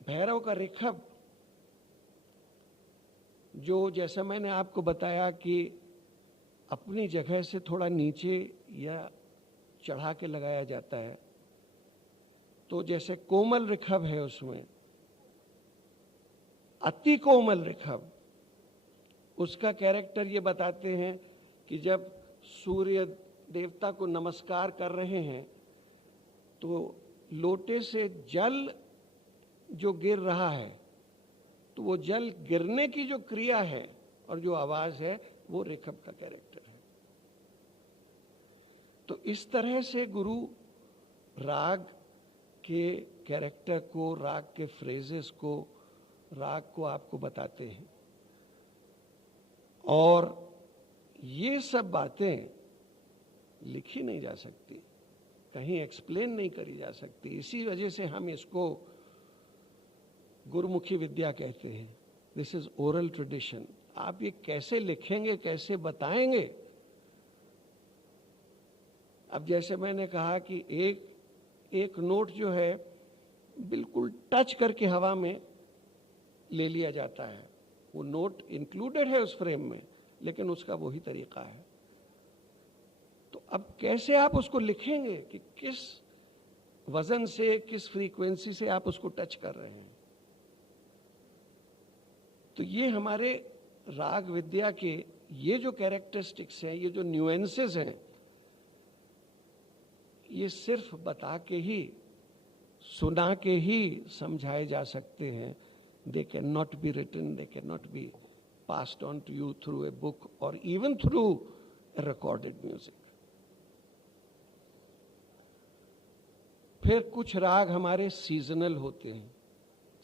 भैरव का ऋखभ जो जैसा मैंने आपको बताया कि अपनी जगह से थोड़ा नीचे या चढ़ा के लगाया जाता है, तो जैसे कोमल ऋखभ है उसमें अति कोमल ऋखभ, उसका कैरेक्टर ये बताते हैं कि जब सूर्य देवता को नमस्कार कर रहे हैं तो लोटे से जल जो गिर रहा है, तो वो जल गिरने की जो क्रिया है और जो आवाज है वो ऋखभ का कैरेक्टर है. तो इस तरह से गुरु राग के कैरेक्टर को, राग के फ्रेजेस को, राग को आपको बताते हैं. और ये सब बातें लिखी नहीं जा सकती, कहीं एक्सप्लेन नहीं करी जा सकती. इसी वजह से हम इसको गुरुमुखी विद्या कहते हैं. This is oral tradition. आप ये कैसे लिखेंगे, कैसे बताएंगे? अब जैसे मैंने कहा कि एक नोट जो है बिल्कुल टच करके हवा में ले लिया जाता है, वो नोट इंक्लूडेड है उस फ्रेम में, लेकिन उसका वही तरीका है. अब कैसे आप उसको लिखेंगे कि किस वजन से, किस फ्रीक्वेंसी से आप उसको टच कर रहे हैं? तो ये हमारे राग विद्या के ये जो कैरेक्टरिस्टिक्स हैं, ये जो न्यूएंसेस हैं, ये सिर्फ बता के ही, सुना के ही समझाए जा सकते हैं. They can not be written, they can not be passed on to you through a book or even through a recorded music. फिर कुछ राग हमारे सीजनल होते हैं,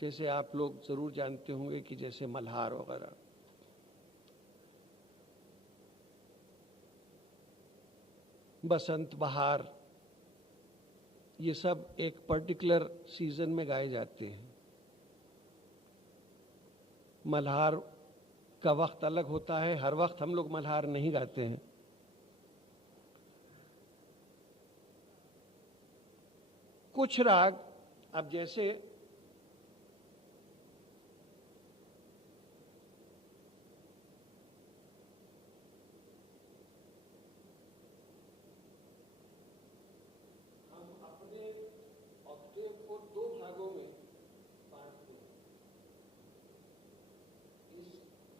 जैसे आप लोग जरूर जानते होंगे कि जैसे मल्हार वगैरह. बसंत, बहार, ये सब एक पर्टिकुलर सीजन में गाए जाते हैं. मल्हार का वक्त अलग होता है, हर वक्त हम लोग मल्हार नहीं गाते हैं. कुछ राग, अब जैसे हम अपने ऑक्टेव को दो भागों में बांटते हैं. इस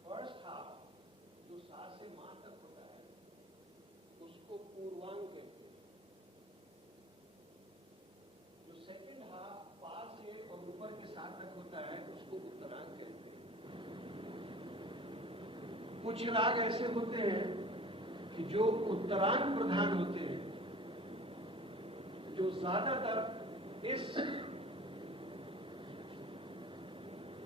फर्स्ट हाफ जो सा से मां तक होता है उसको पूर्वांग कहते हैं. जो सेकंड हाफ पा से और ऊपर के सा तक होता है उसको उत्तरांग कहते हैं. कुछ राग ऐसे होते हैं कि जो उत्तरांग प्रधान होते हैं, जो ज्यादातर इस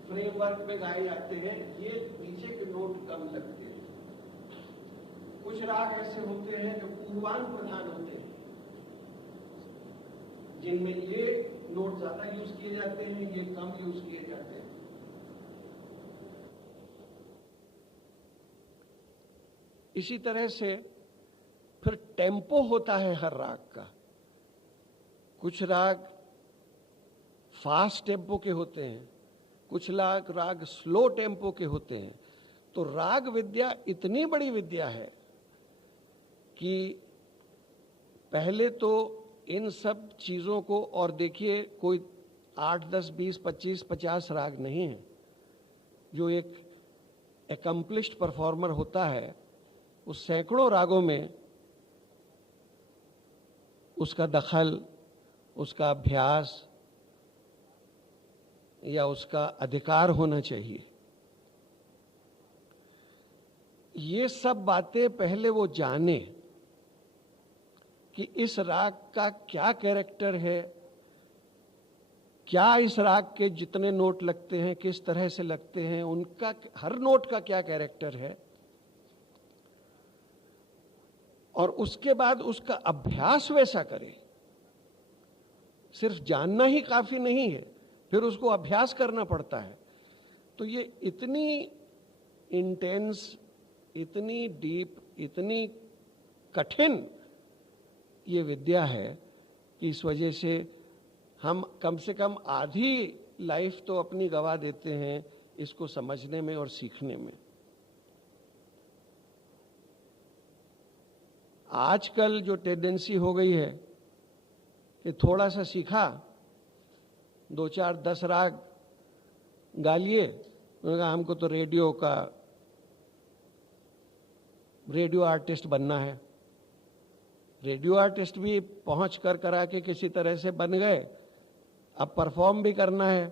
फ्रेमवर्क में गाए जाते हैं. ये नीचे के नोट कम लगते हैं. कुछ राग ऐसे होते हैं जो पूर्वांग प्रधान होते हैं, जिनमें ये नोट ज्यादा यूज किए जाते हैं, ये कम यूज किए जाते हैं. इसी तरह से फिर टेम्पो होता है हर राग का. कुछ राग फास्ट टेम्पो के होते हैं, कुछ राग स्लो टेम्पो के होते हैं. तो राग विद्या इतनी बड़ी विद्या है कि पहले तो इन सब चीजों को, और देखिए कोई 8, 10, 20, 25, 50 राग नहीं है. जो एक एकम्प्लिश्ड परफॉर्मर होता है, उस सैकड़ों रागों में उसका दखल, उसका अभ्यास या उसका अधिकार होना चाहिए. ये सब बातें पहले वो जाने कि इस राग का क्या कैरेक्टर है, क्या इस राग के जितने नोट लगते हैं किस तरह से लगते हैं, उनका हर नोट का क्या कैरेक्टर है, और उसके बाद उसका अभ्यास वैसा करे. सिर्फ जानना ही काफी नहीं है, फिर उसको अभ्यास करना पड़ता है. तो ये इतनी इंटेंस, इतनी डीप, इतनी कठिन ये विद्या है कि इस वजह से हम कम से कम आधी लाइफ तो अपनी गवा देते हैं इसको समझने में और सीखने में. आजकल जो टेंडेंसी हो गई है कि थोड़ा सा सीखा, 2, 4, 10 राग गा लिए, उन्होंने कहा हमको तो रेडियो आर्टिस्ट बनना है. रेडियो आर्टिस्ट भी पहुंच कर करा के किसी तरह से बन गए, अब परफॉर्म भी करना है.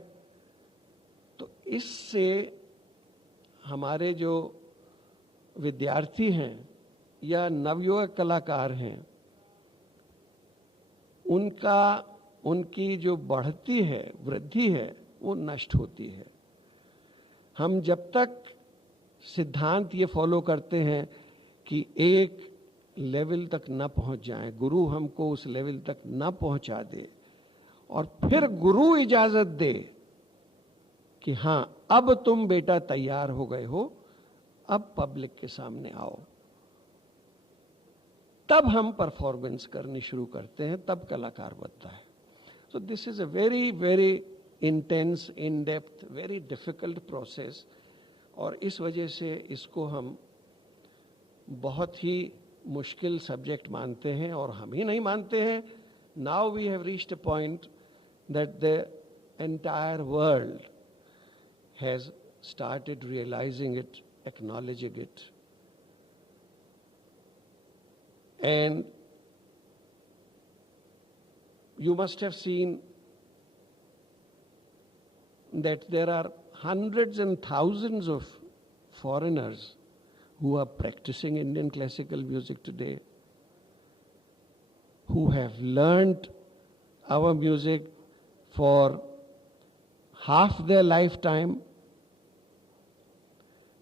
तो इससे हमारे जो विद्यार्थी हैं या नवयुवक कलाकार हैं, उनकी जो बढ़ती है, वृद्धि है, वो नष्ट होती है. हम जब तक सिद्धांत ये फॉलो करते हैं कि एक लेवल तक न पहुंच जाए, गुरु हमको उस लेवल तक न पहुंचा दे, और फिर गुरु इजाजत दे कि हां अब तुम बेटा तैयार हो गए हो, अब पब्लिक के सामने आओ, तब हम परफॉर्मेंस करनी शुरू करते हैं, तब कलाकार बनता है. So this is a very very intense, in depth, very difficult process. और इस वजह से इसको हम बहुत ही मुश्किल सब्जेक्ट मानते हैं और हम ही नहीं मानते हैं. Now we have reached a point that the entire world has started realizing it, acknowledging it. And you must have seen that there are hundreds and thousands of foreigners who are practicing Indian classical music today, who have learned our music for half their lifetime.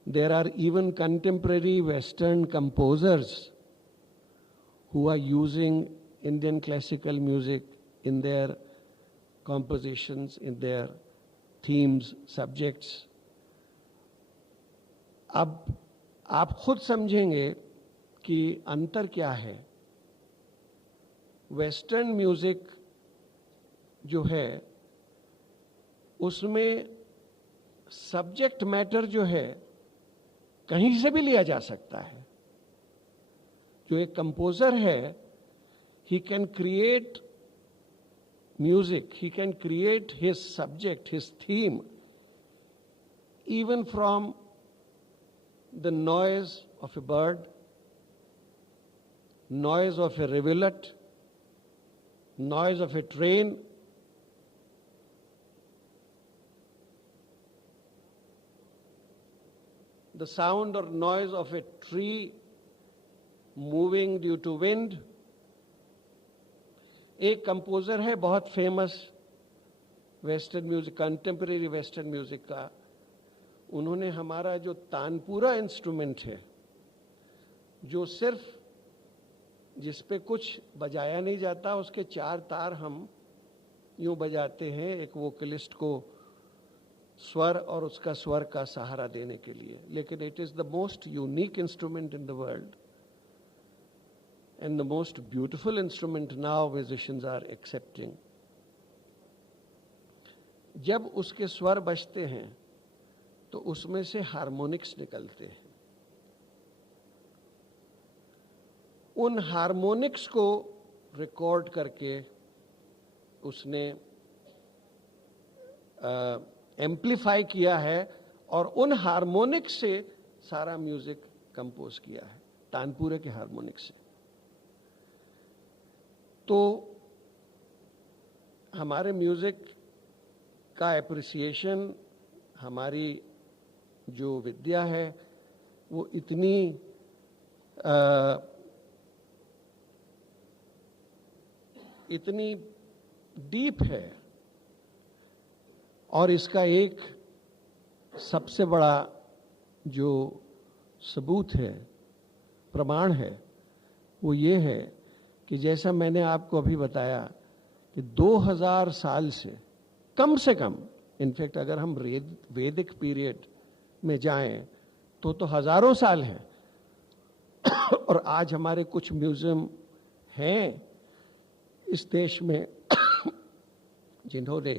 There are even contemporary Western composers who are using Indian classical music in their compositions, in their themes, subjects. अब आप खुद समझेंगे कि अंतर क्या है. Western music जो है उसमें सब्जेक्ट मैटर जो है कहीं से भी लिया जा सकता है. जो एक कंपोजर है, he can create music, he can create his subject, his theme, even from the noise of a bird, noise of a rivulet, noise of a train, the sound or noise of a tree moving due to wind. एक composer है बहुत famous western music, contemporary western music का. उन्होंने हमारा जो tanpura instrument है, जो सिर्फ जिस पे कुछ बजाया नहीं जाता, उसके 4 तार हम यूं बजाते हैं एक वोकलिस्ट को स्वर और उसका स्वर का सहारा देने के लिए. लेकिन it is the most unique instrument in the world and the most beautiful instrument now musicians are accepting. जब उसके स्वर बजते हैं तो उसमें से हार्मोनिक्स निकलते हैं. उन हार्मोनिक्स को रिकॉर्ड करके उसने एम्प्लीफाई किया है और उन हार्मोनिक्स से सारा म्यूजिक कंपोज किया है, तानपुरे के हार्मोनिक्स से. तो हमारे म्यूजिक का एप्रिसिएशन, हमारी जो विद्या है वो इतनी डीप है. और इसका एक सबसे बड़ा जो सबूत है, प्रमाण है, वो ये है कि जैसा मैंने आपको अभी बताया कि 2000 साल से कम, इनफैक्ट अगर हम वैदिक पीरियड में जाएं तो हजारों साल हैं. और आज हमारे कुछ म्यूजियम हैं इस देश में जिन्होंने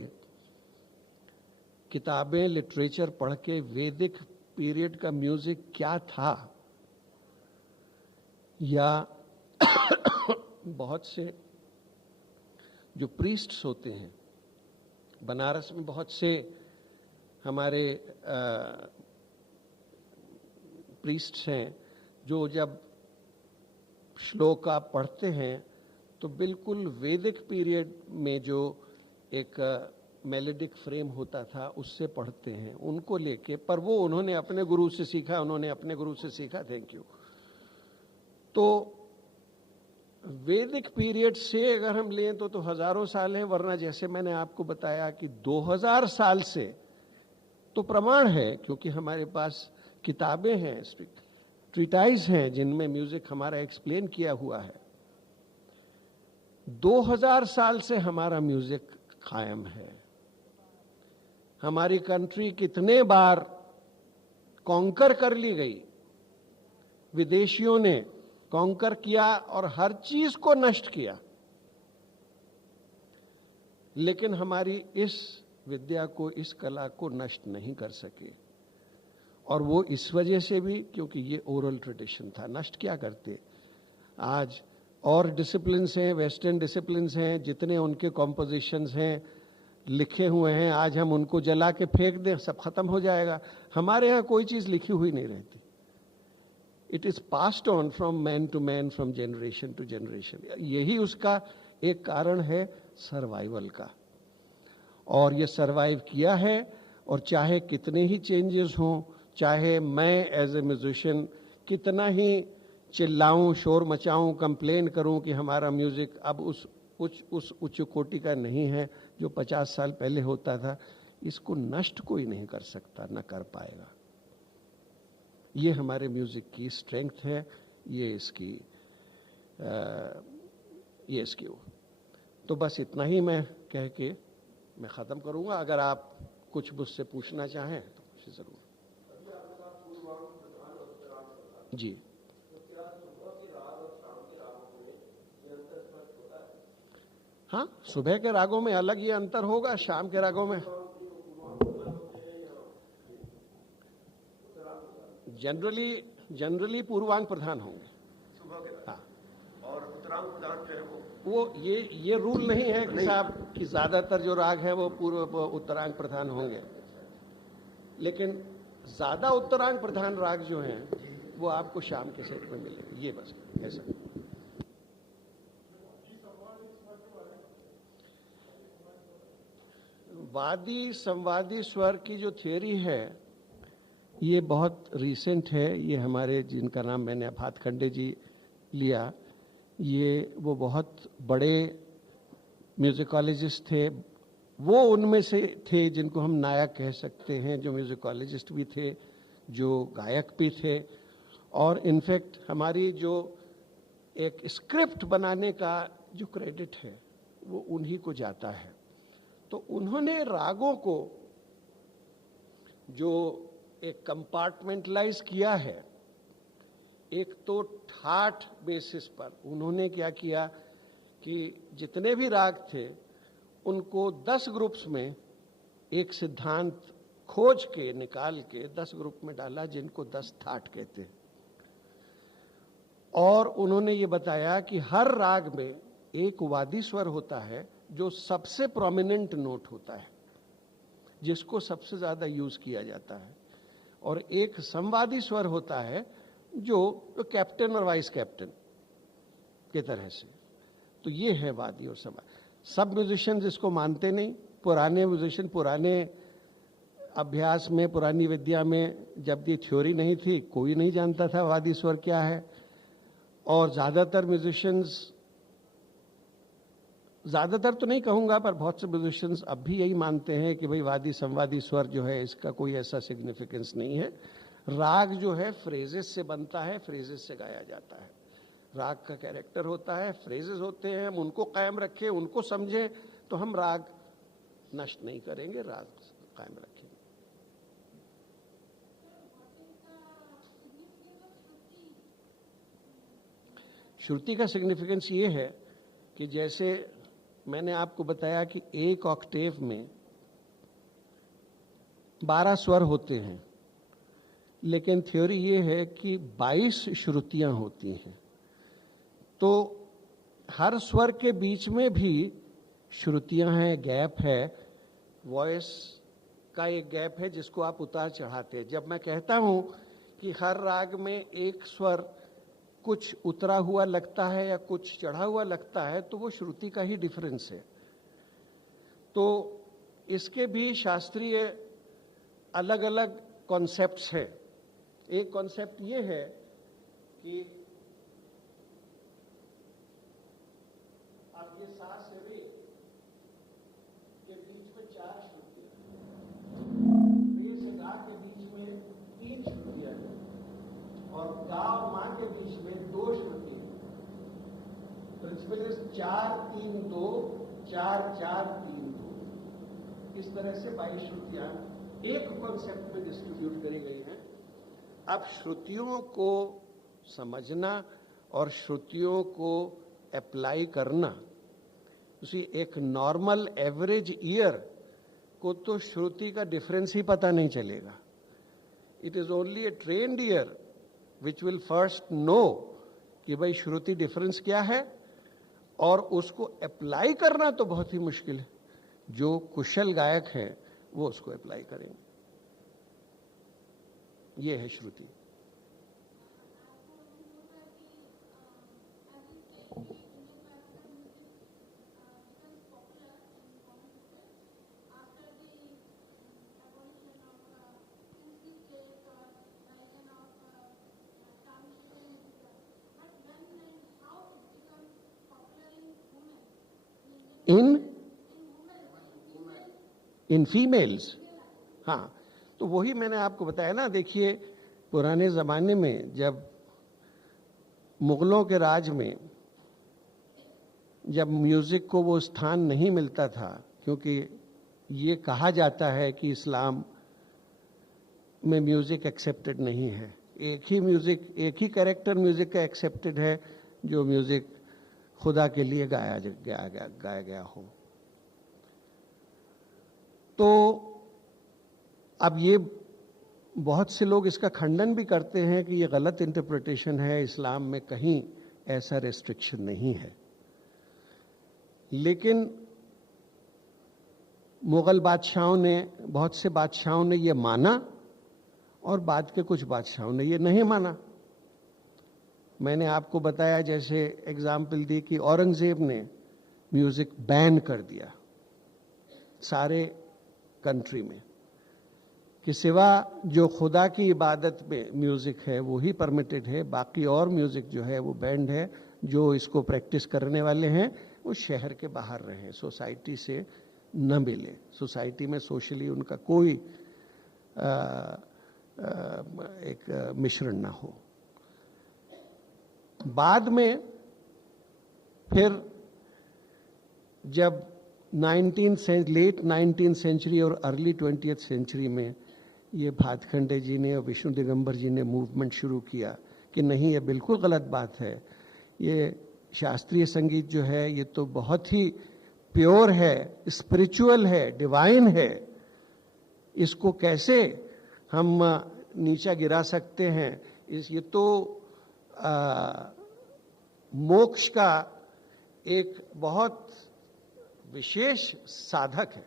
किताबें, लिटरेचर पढ़ के वैदिक पीरियड का म्यूजिक क्या था, या बहुत से जो प्रीस्ट्स होते हैं, बनारस में बहुत से हमारे प्रीस्ट्स हैं जो जब श्लोक आप पढ़ते हैं तो बिल्कुल वैदिक पीरियड में जो एक मेलोडिक फ्रेम होता था उससे पढ़ते हैं, उनको लेके. पर वो उन्होंने अपने गुरु से सीखा. Thank you. तो वैदिक पीरियड से अगर हम लें तो हजारों साल हैं, वरना जैसे मैंने आपको बताया कि 2000 साल से तो प्रमाण है, क्योंकि हमारे पास किताबें हैं, ट्रीटाइज हैं जिनमें म्यूजिक हमारा एक्सप्लेन किया हुआ है. 2000 साल से हमारा म्यूजिक कायम है. हमारी कंट्री कितने बार कॉन्कर कर ली गई, विदेशियों ने कॉन्कर किया और हर चीज को नष्ट किया, लेकिन हमारी इस विद्या को, इस कला को नष्ट नहीं कर सके. और वो इस वजह से भी क्योंकि ये ओरल ट्रेडिशन था. नष्ट क्या करते, आज और डिसिप्लिन्स हैं, वेस्टर्न डिसिप्लिन्स हैं, जितने उनके कॉम्पोजिशंस हैं, लिखे हुए हैं, आज हम उनको जला के फेंक दें, सब खत्म हो जाएगा। हमारे यहाँ कोई चीज़ लिखी हुई नहीं रहती। It is passed on from man to man, from generation to generation. यही उसका एक कारण है सर्वाइवल का, और ये सर्वाइव किया है। और चाहे कितने ही चेंजेस हों, चाहे मैं एज ए म्यूजिशियन कितना ही चिल्लाऊं, शोर मचाऊं, कंप्लेन करूं कि हमारा म्यूजिक अब उस उच्च कोटि का नहीं है जो 50 साल पहले होता था, इसको नष्ट कोई नहीं कर सकता, न कर पाएगा। ये हमारे म्यूजिक की स्ट्रेंथ है, ये इसकी तो बस इतना ही मैं कह के मैं ख़त्म करूंगा। अगर आप कुछ मुझसे पूछना चाहें तो कुछ ज़रूर। जी, हाँ, सुबह के रागों में अलग ये अंतर होगा, शाम के रागों में जनरली पूर्वांग प्रधान होंगे। हाँ, और उत्तरांग प्रधान जो है वो ये रूल नहीं है कि साहब कि ज्यादातर जो राग है वो पूर्व उत्तरांग प्रधान होंगे, लेकिन ज्यादा उत्तरांग प्रधान राग जो हैं वो आपको शाम के सेट में मिलेंगे। ये बस ऐसा। वादी संवादी स्वर की जो थियोरी है ये बहुत रीसेंट है। ये हमारे, जिनका नाम मैंने भातखंडे जी लिया, ये वो बहुत बड़े म्यूजिकोलॉजिस्ट थे। वो उनमें से थे जिनको हम नायक कह सकते हैं, जो म्यूजिकोलॉजिस्ट भी थे, जो गायक भी थे। और इनफैक्ट हमारी जो एक स्क्रिप्ट बनाने का जो क्रेडिट है वो उन्हीं को जाता है। तो उन्होंने रागों को जो एक कंपार्टमेंटलाइज किया है, एक तो ठाठ बेसिस पर उन्होंने क्या किया कि जितने भी राग थे उनको 10 ग्रुप्स में एक सिद्धांत खोज के निकाल के 10 ग्रुप में डाला, जिनको 10 ठाठ कहते हैं। और उन्होंने ये बताया कि हर राग में एक वादी स्वर होता है जो सबसे प्रोमिनेंट नोट होता है, जिसको सबसे ज्यादा यूज किया जाता है, और एक संवादी स्वर होता है जो कैप्टन और वाइस कैप्टन के तरह से। तो ये है वादी और संवादी। सब म्यूजिशियंस इसको मानते नहीं। पुराने म्यूजिशियन, पुराने अभ्यास में, पुरानी विद्या में जब ये थ्योरी नहीं थी, कोई नहीं जानता था वादी स्वर क्या है। और ज़्यादातर म्यूजिशियंस, ज़्यादातर तो नहीं कहूँगा, पर बहुत से म्यूजिशियंस अब भी यही मानते हैं कि भाई वादी संवादी स्वर जो है इसका कोई ऐसा सिग्निफिकेंस नहीं है। राग जो है फ्रेजेस से बनता है, फ्रेजेस से गाया जाता है। राग का कैरेक्टर होता है, फ्रेजेस होते हैं, हम उनको कायम रखें, उनको समझें, तो हम राग नष्ट नहीं करेंगे, राग कायम रखेंगे। श्रुति का सिग्निफिकेंस ये है कि जैसे मैंने आपको बताया कि एक ऑक्टेव में 12 स्वर होते हैं, लेकिन थ्योरी ये है कि 22 श्रुतियां होती हैं। तो हर स्वर के बीच में भी श्रुतियां हैं, गैप है, वॉइस का एक गैप है जिसको आप उतार चढ़ाते हैं। जब मैं कहता हूं कि हर राग में एक स्वर कुछ उतरा हुआ लगता है या कुछ चढ़ा हुआ लगता है, तो वो श्रुति का ही डिफरेंस है। तो इसके भी शास्त्रीय अलग अलग कॉन्सेप्ट्स हैं। एक कॉन्सेप्ट ये है कि अब ये सा से रे के बीच में 4 श्रुतियां, रे से गा के बीच में 3 श्रुतियां हैं, और गा और मां के बीच में 2 श्रुतियां। प्रिंसिपल 4 3 2 4 4 3 2, इस तरह से 22 श्रुतियां एक कॉन्सेप्ट में डिस्ट्रीब्यूट करी गई हैं। अब श्रुतियों को समझना और श्रुतियों को अप्लाई करना, उसी एक नॉर्मल एवरेज ईयर को तो श्रुति का डिफरेंस ही पता नहीं चलेगा। It is only a trained ear which will first know कि भाई श्रुति डिफरेंस क्या है, और उसको अप्लाई करना तो बहुत ही मुश्किल है। जो कुशल गायक हैं वो उसको अप्लाई करेंगे। ये है श्रुति। इन फीमेल्स, हाँ, तो वही मैंने आपको बताया ना। देखिए, पुराने ज़माने में जब मुगलों के राज में जब म्यूज़िक को वो स्थान नहीं मिलता था, क्योंकि ये कहा जाता है कि इस्लाम में म्यूज़िक एक्सेप्टेड नहीं है, एक ही म्यूज़िक, एक ही कैरेक्टर म्यूज़िक का एक्सेप्टेड है जो म्यूज़िक खुदा के लिए गाया गया हो। तो अब ये बहुत से लोग इसका खंडन भी करते हैं कि ये गलत इंटरप्रिटेशन है, इस्लाम में कहीं ऐसा रेस्ट्रिक्शन नहीं है। लेकिन मुगल बादशाहों ने, बहुत से बादशाहों ने ये माना और बाद के कुछ बादशाहों ने ये नहीं माना। मैंने आपको बताया, जैसे एग्जाम्पल दी कि औरंगजेब ने म्यूज़िक बैन कर दिया सारे कंट्री में, कि सिवा जो खुदा की इबादत में म्यूज़िक है वो ही परमिटेड है, बाकी और म्यूज़िक जो है वो बैंड है। जो इसको प्रैक्टिस करने वाले हैं वो शहर के बाहर रहें, सोसाइटी से न मिले, सोसाइटी में सोशली उनका कोई एक मिश्रण ना हो। बाद में फिर जब लेट 19th सेंचुरी और अर्ली 20th सेंचुरी में ये भातखंडे जी ने और विष्णु दिगंबर जी ने मूवमेंट शुरू किया कि नहीं, ये बिल्कुल गलत बात है, ये शास्त्रीय संगीत जो है ये तो बहुत ही प्योर है, स्पिरिचुअल है, डिवाइन है, इसको कैसे हम नीचा गिरा सकते हैं। ये तो मोक्ष का एक बहुत विशेष साधक है,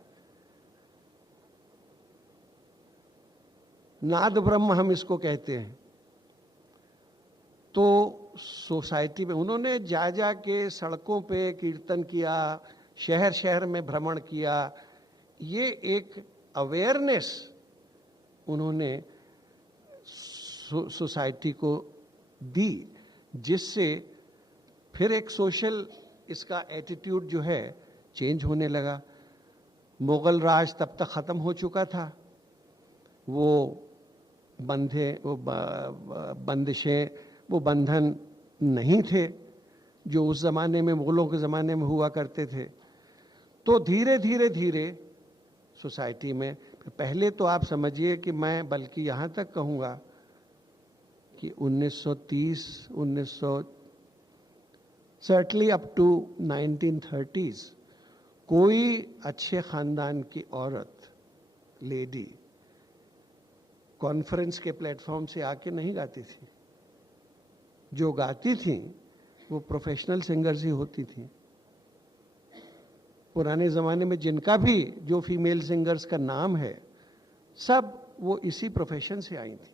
नाद ब्रह्म हम इसको कहते हैं। तो सोसाइटी में उन्होंने जा के सड़कों पे कीर्तन किया, शहर शहर में भ्रमण किया, ये एक अवेयरनेस उन्होंने सोसाइटी को दी, जिससे फिर एक सोशल इसका एटीट्यूड जो है चेंज होने लगा। मुगल राज तब तक ख़त्म हो चुका था, वो बंदिशें, वो बंधन नहीं थे जो उस ज़माने में, मुगलों के ज़माने में हुआ करते थे। तो धीरे धीरे सोसाइटी में, पहले तो आप समझिए कि मैं बल्कि यहाँ तक कहूँगा कि 1930, certainly up to 1930s, कोई अच्छे ख़ानदान की औरत, लेडी, कॉन्फ्रेंस के प्लेटफॉर्म से आके नहीं गाती थी। जो गाती थी वो प्रोफेशनल सिंगर्स ही होती थी। पुराने ज़माने में जिनका भी जो फीमेल सिंगर्स का नाम है, सब वो इसी प्रोफेशन से आई थी।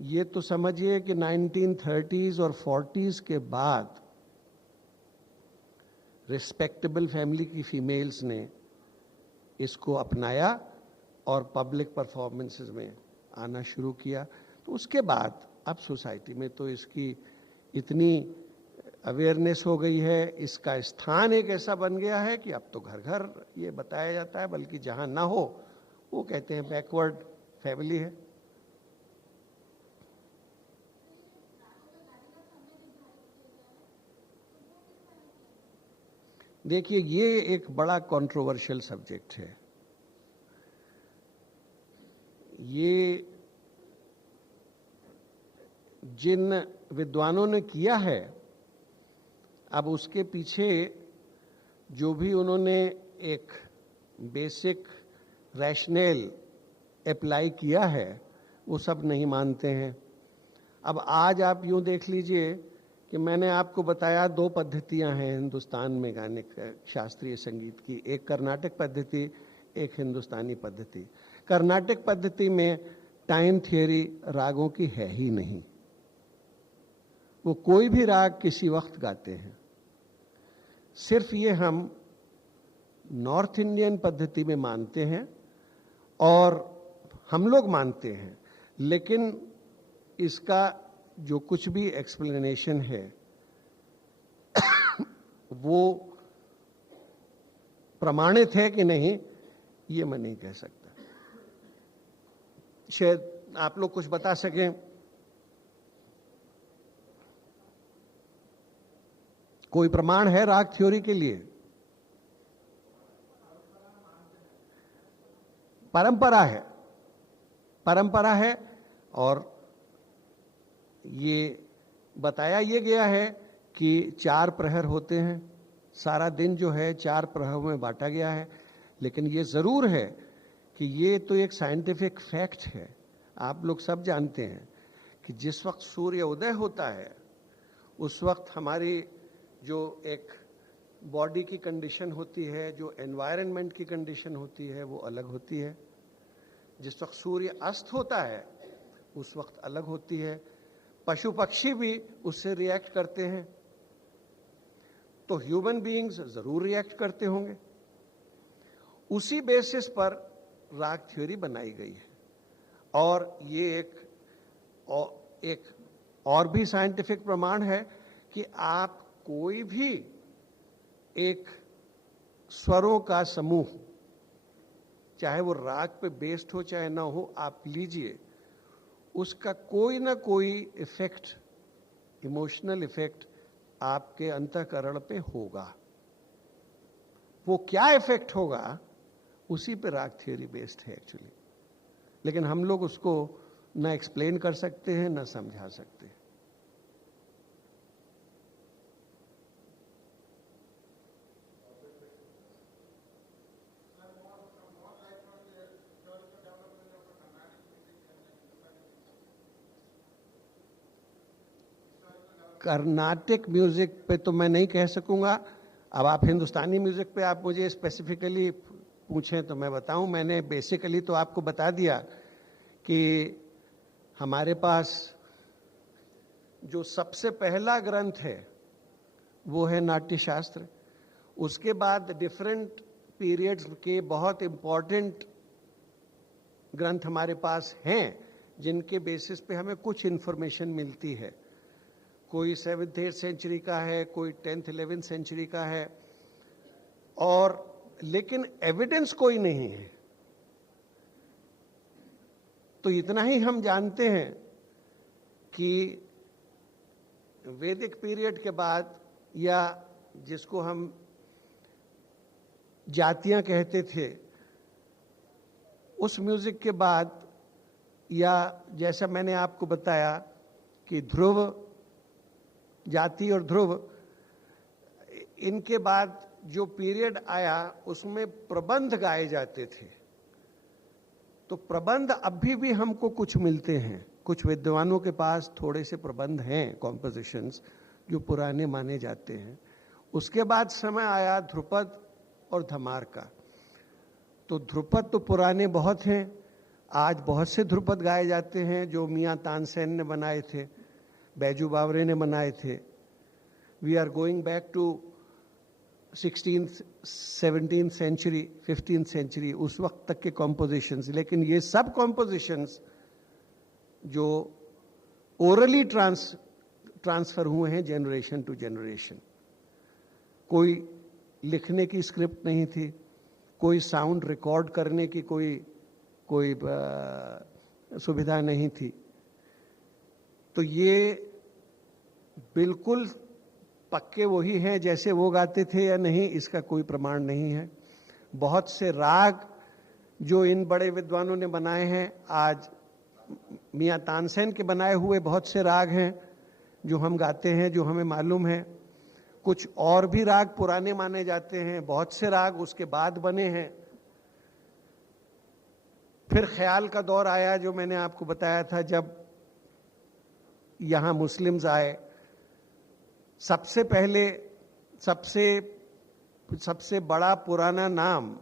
ये तो समझिए कि 1930s और 40s के बाद रिस्पेक्टेबल फैमिली की फीमेल्स ने इसको अपनाया और पब्लिक परफॉर्मेंसेस में आना शुरू किया। तो उसके बाद अब सोसाइटी में तो इसकी इतनी अवेयरनेस हो गई है, इसका स्थान एक ऐसा बन गया है कि अब तो घर घर ये बताया जाता है, बल्कि जहाँ ना हो वो कहते हैं बैकवर्ड फैमिली है। देखिए, ये एक बड़ा कंट्रोवर्शियल सब्जेक्ट है। ये जिन विद्वानों ने किया है, अब उसके पीछे जो भी उन्होंने एक बेसिक रैशनल अप्लाई किया है वो सब नहीं मानते हैं। अब आज आप यूं देख लीजिए कि मैंने आपको बताया 2 पद्धतियां हैं हिंदुस्तान में गाने का, शास्त्रीय संगीत की, एक कर्नाटक पद्धति, एक हिंदुस्तानी पद्धति। कर्नाटक पद्धति में टाइम थियरी रागों की है ही नहीं, वो कोई भी राग किसी वक्त गाते हैं। सिर्फ ये हम नॉर्थ इंडियन पद्धति में मानते हैं और हम लोग मानते हैं, लेकिन इसका जो कुछ भी एक्सप्लेनेशन है वो प्रमाणित है कि नहीं ये मैं नहीं कह सकता। शायद आप लोग कुछ बता सकें। कोई प्रमाण है राग थ्योरी के लिए? परंपरा है और ये बताया ये गया है कि 4 प्रहर होते हैं, सारा दिन जो है 4 प्रहरों में बांटा गया है। लेकिन ये जरूर है कि ये तो एक साइंटिफिक फैक्ट है, आप लोग सब जानते हैं कि जिस वक्त सूर्य उदय होता है उस वक्त हमारी जो एक बॉडी की कंडीशन होती है, जो एनवायरनमेंट की कंडीशन होती है, वो अलग होती है। जिस वक्त सूर्य अस्त होता है उस वक्त अलग होती है। पशु पक्षी भी उससे रिएक्ट करते हैं, तो ह्यूमन बीइंग्स जरूर रिएक्ट करते होंगे। उसी बेसिस पर राग थ्योरी बनाई गई है। और ये एक और भी साइंटिफिक प्रमाण है कि आप कोई भी एक स्वरों का समूह, चाहे वो राग पे बेस्ड हो चाहे ना हो, आप लीजिए, उसका कोई ना कोई इफेक्ट, इमोशनल इफेक्ट आपके अंतःकरण पे होगा। वो क्या इफेक्ट होगा उसी पे राग थ्योरी बेस्ड है एक्चुअली, लेकिन हम लोग उसको ना एक्सप्लेन कर सकते हैं ना समझा सकते हैं। कर्नाटिक म्यूजिक पे तो मैं नहीं कह सकूंगा। अब आप हिंदुस्तानी म्यूजिक पे आप मुझे स्पेसिफिकली पूछें तो मैं बताऊं। मैंने बेसिकली तो आपको बता दिया कि हमारे पास जो सबसे पहला ग्रंथ है वो है नाट्य शास्त्र। उसके बाद डिफरेंट पीरियड्स के बहुत इंपॉर्टेंट ग्रंथ हमारे पास हैं जिनके बेसिस पे हमें कुछ इंफॉर्मेशन मिलती है। कोई 7th 8th सेंचुरी का है, कोई 10th 11th सेंचुरी का है, और लेकिन एविडेंस कोई नहीं है। तो इतना ही हम जानते हैं कि वैदिक पीरियड के बाद, या जिसको हम जातियां कहते थे, उस म्यूजिक के बाद, या जैसा मैंने आपको बताया कि ध्रुव जाति और ध्रुव, इनके बाद जो पीरियड आया उसमें प्रबंध गाए जाते थे। तो प्रबंध अभी भी हमको कुछ मिलते हैं, कुछ विद्वानों के पास थोड़े से प्रबंध हैं, कॉम्पोजिशंस जो पुराने माने जाते हैं। उसके बाद समय आया ध्रुपद और धमार का। तो ध्रुपद तो पुराने बहुत हैं, आज बहुत से ध्रुपद गाए जाते हैं जो मियाँ तानसेन ने बनाए थे, बैजू बावरे ने बनाए थे। We are going back to 16th 17th century, 15th century, उस वक्त तक के कॉम्पोजिशंस। लेकिन ये सब कॉम्पोजिशंस जो ओरली ट्रांसफर हुए हैं जनरेशन टू जनरेशन, कोई लिखने की स्क्रिप्ट नहीं थी, कोई साउंड रिकॉर्ड करने की कोई सुविधा नहीं थी। तो ये बिल्कुल पक्के वही हैं जैसे वो गाते थे या नहीं, इसका कोई प्रमाण नहीं है। बहुत से राग जो इन बड़े विद्वानों ने बनाए हैं, आज मियाँ तानसेन के बनाए हुए बहुत से राग हैं जो हम गाते हैं, जो हमें मालूम है। कुछ और भी राग पुराने माने जाते हैं, बहुत से राग उसके बाद बने हैं। फिर ख्याल का दौर आया जो मैंने आपको बताया था, जब यहाँ मुस्लिम्स आए, सबसे पहले सबसे बड़ा पुराना नाम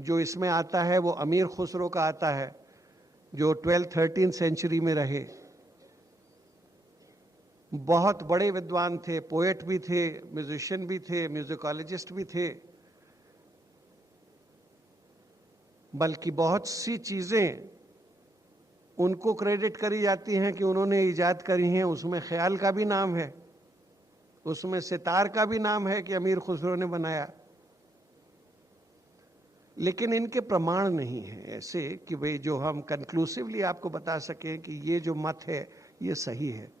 जो इसमें आता है वो अमीर खुसरो का आता है, जो 12th-13th सेंचुरी में रहे। बहुत बड़े विद्वान थे, पोएट भी थे, म्यूजिशियन भी थे, म्यूजिकोलॉजिस्ट भी थे, बल्कि बहुत सी चीजें उनको क्रेडिट करी जाती हैं कि उन्होंने इजाद करी हैं। उसमें ख्याल का भी नाम है, उसमें सितार का भी नाम है कि अमीर खुसरो ने बनाया, लेकिन इनके प्रमाण नहीं है ऐसे कि भाई जो हम कंक्लूसिवली आपको बता सकें कि ये जो मत है ये सही है।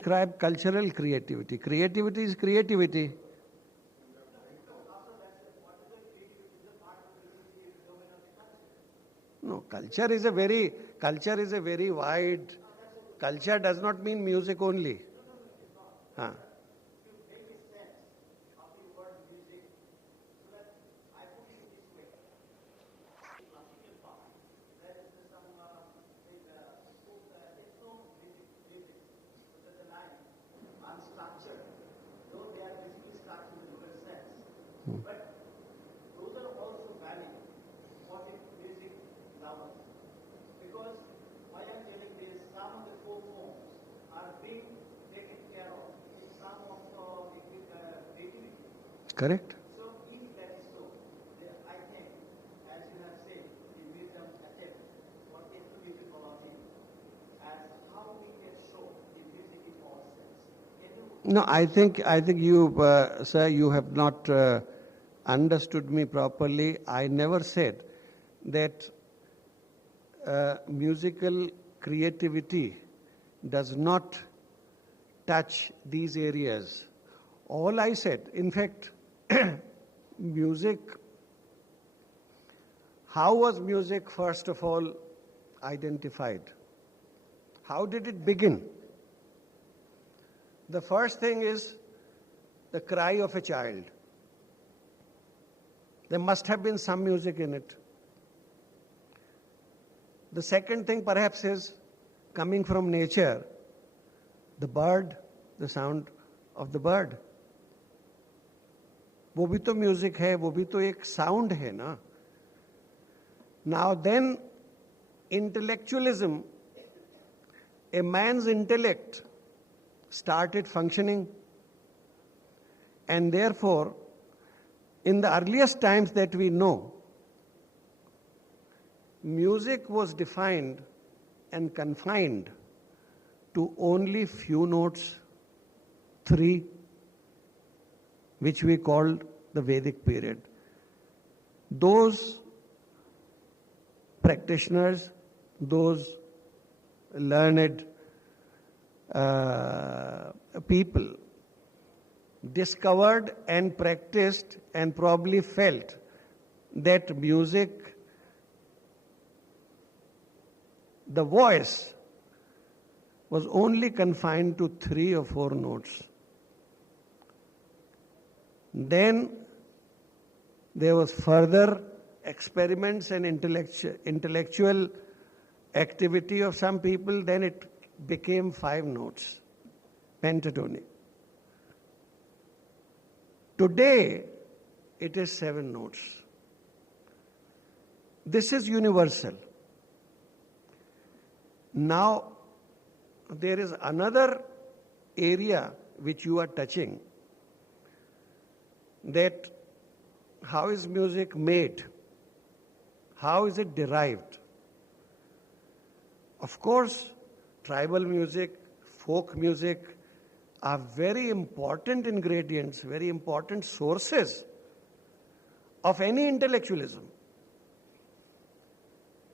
Describe cultural creativity. Creativity is creativity. No, culture is a very wide. Culture does not mean music only. Huh. Correct. So if that is so, then I think, as you have said, the museum attempt for exclusive policy as how we can show the music in all sense. Can you? No, I think you, sir, you have not understood me properly. I never said that musical creativity does not touch these areas. All I said, in fact, music, how was music first of all identified? How did it begin? The first thing is the cry of a child. There must have been some music in it. The second thing perhaps is coming from nature, the bird, the sound of the bird. वो भी तो music है, वो भी तो एक sound है ना. Now then, intellectualism, a man's intellect started functioning, and therefore, in the earliest times that we know, music was defined and confined to only few notes, 3, which we called the Vedic period. Those practitioners, those learned people discovered and practiced and probably felt that music, the voice, was only confined to 3 or 4 notes. Then there was further experiments and intellectual activity of some people. Then it became 5 notes, pentatonic. Today it is 7 notes. This is universal. Now there is another area which you are touching, that how is music made? How is it derived? Of course, tribal music, folk music are very important ingredients, very important sources of any intellectualism.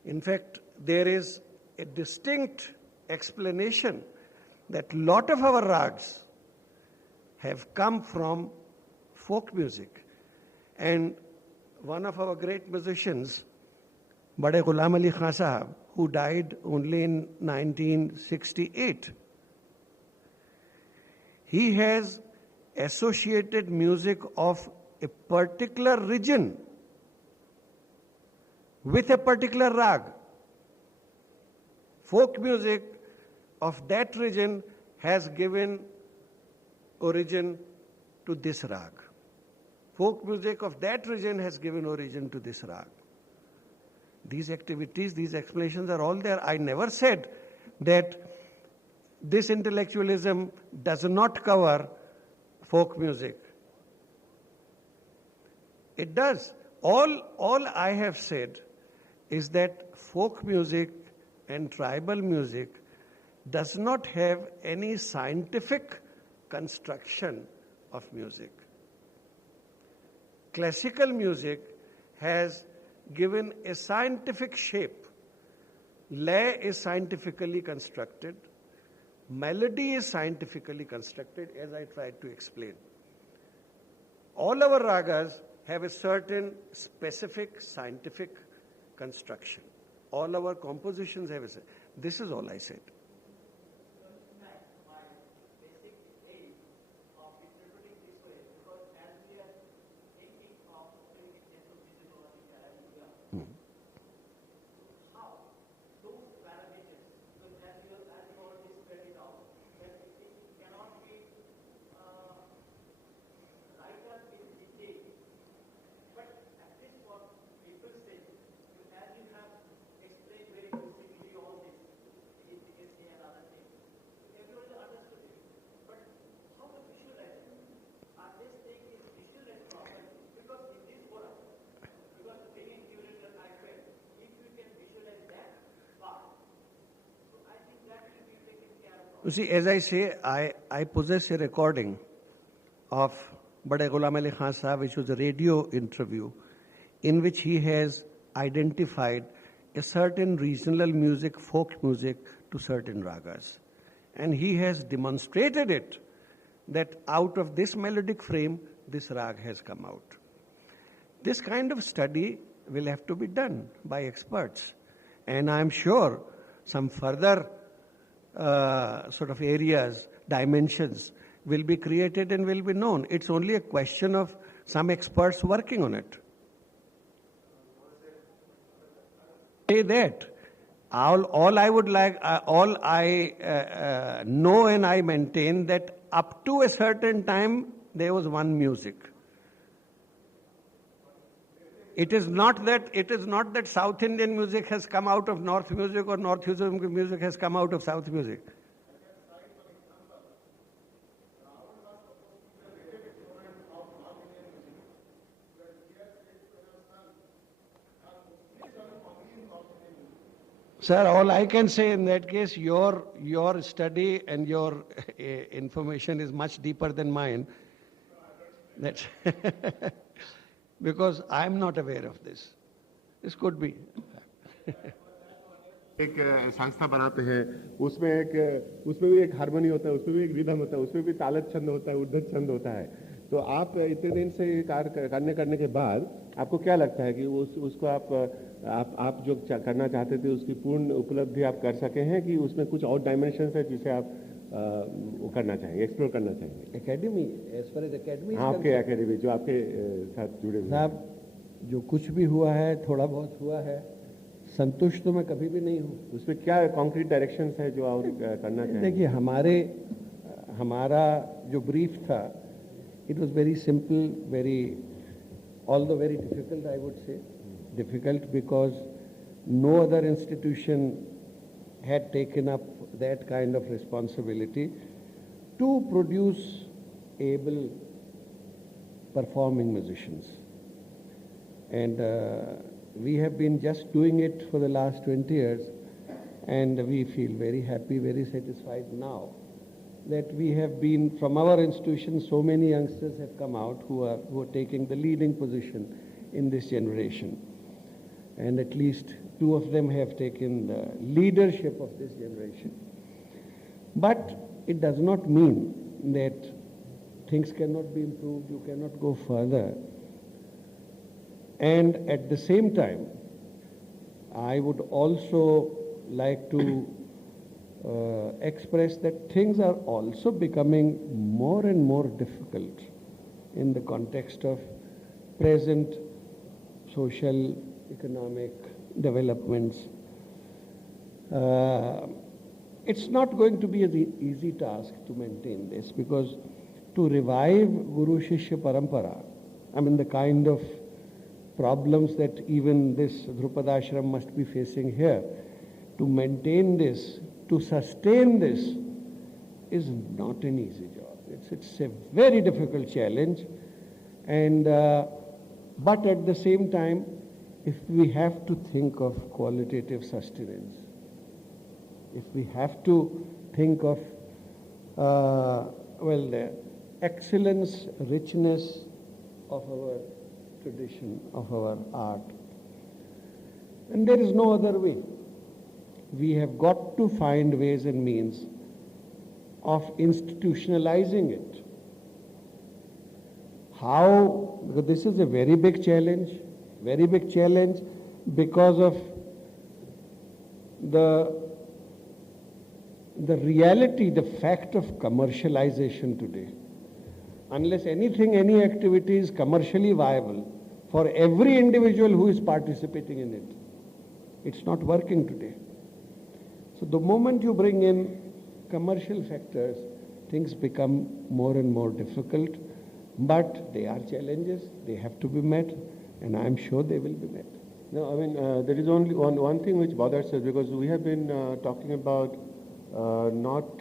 In fact, there is a distinct explanation that lot of our rags have come from folk music. And one of our great musicians, Bade Ghulam Ali Khan Sahab, who died only in 1968, he has associated music of a particular region with a particular rag. Folk music of that region has given origin to this rag. Folk music of that region has given origin to this rag. These activities, these explanations are all there. I never said that this intellectualism does not cover folk music. It does. All I have said is that folk music and tribal music does not have any scientific construction of music. Classical music has given a scientific shape. Lay is scientifically constructed. Melody is scientifically constructed, as I tried to explain. All our ragas have a certain specific scientific construction. All our compositions have a... This is all I said. You see, as I say, I possess a recording of Bade Ghulam Ali Khan Sahab, which was a radio interview, in which he has identified a certain regional music, folk music, to certain ragas. And he has demonstrated it, that out of this melodic frame, this rag has come out. This kind of study will have to be done by experts. And I'm sure some further sort of areas, dimensions will be created and will be known. It's only a question of some experts working on it. Say that. All I would like, all I know and I maintain that up to a certain time there was one music. It is not that South Indian music has come out of North music or North Indian music has come out of South music. Sir, all I can say in that case, your study and your information is much deeper than mine. That's because I'm not aware of this. This could be. एक संस्था बनाते हैं, उसमें भी एक harmony होता है, उसमें भी एक रिदम होता है, उसमें भी तालत छंद होता है, उद्धत छंद होता है. तो आप इतने दिन से कार्य करने के बाद आपको क्या लगता है कि उसको आप जो करना चाहते थे उसकी पूर्ण उपलब्धि आप कर सके हैं कि उसमें कुछ और डायमेंशंस है जिसे आप वो करना चाहेंगे, एक्सप्लोर करना चाहेंगे? Academy, as far as academy, आपके एकेडमी जो आपके साथ जुड़े हुए हैं, जो कुछ भी हुआ है, थोड़ा बहुत हुआ है, संतुष्ट तो मैं कभी भी नहीं हूँ. उसमें क्या कॉन्क्रीट डायरेक्शंस है जो और करना चाहेंगे? देखिए, हमारा जो ब्रीफ था, it was very simple, although very difficult, I would say. Difficult because no other institution had taken up that kind of responsibility to produce able performing musicians. And we have been just doing it for the last 20 years, and we feel very happy, very satisfied now that we have been, from our institution, so many youngsters have come out who are taking the leading position in this generation. And at least 2 of them have taken the leadership of this generation. But it does not mean that things cannot be improved, you cannot go further. And at the same time, I would also like to express that things are also becoming more and more difficult in the context of present social, economic developments. It's not going to be an easy task to maintain this, because to revive Guru Shishya Parampara, I mean the kind of problems that even this Dhrupad ashram must be facing here, to maintain this, to sustain this, is not an easy job. It's a very difficult challenge, and but at the same time, if we have to think of qualitative sustenance, if we have to think of the excellence, richness of our tradition, of our art, and there is no other way. We have got to find ways and means of institutionalizing it. How? Because this is a very big challenge because of the reality, the fact of commercialization today. Unless any activity is commercially viable for every individual who is participating in it, it's not working today. So the moment you bring in commercial factors, things become more and more difficult, but they are challenges, they have to be met, and I'm sure they will be met. No, I mean, there is only one thing which bothers us, because we have been talking about not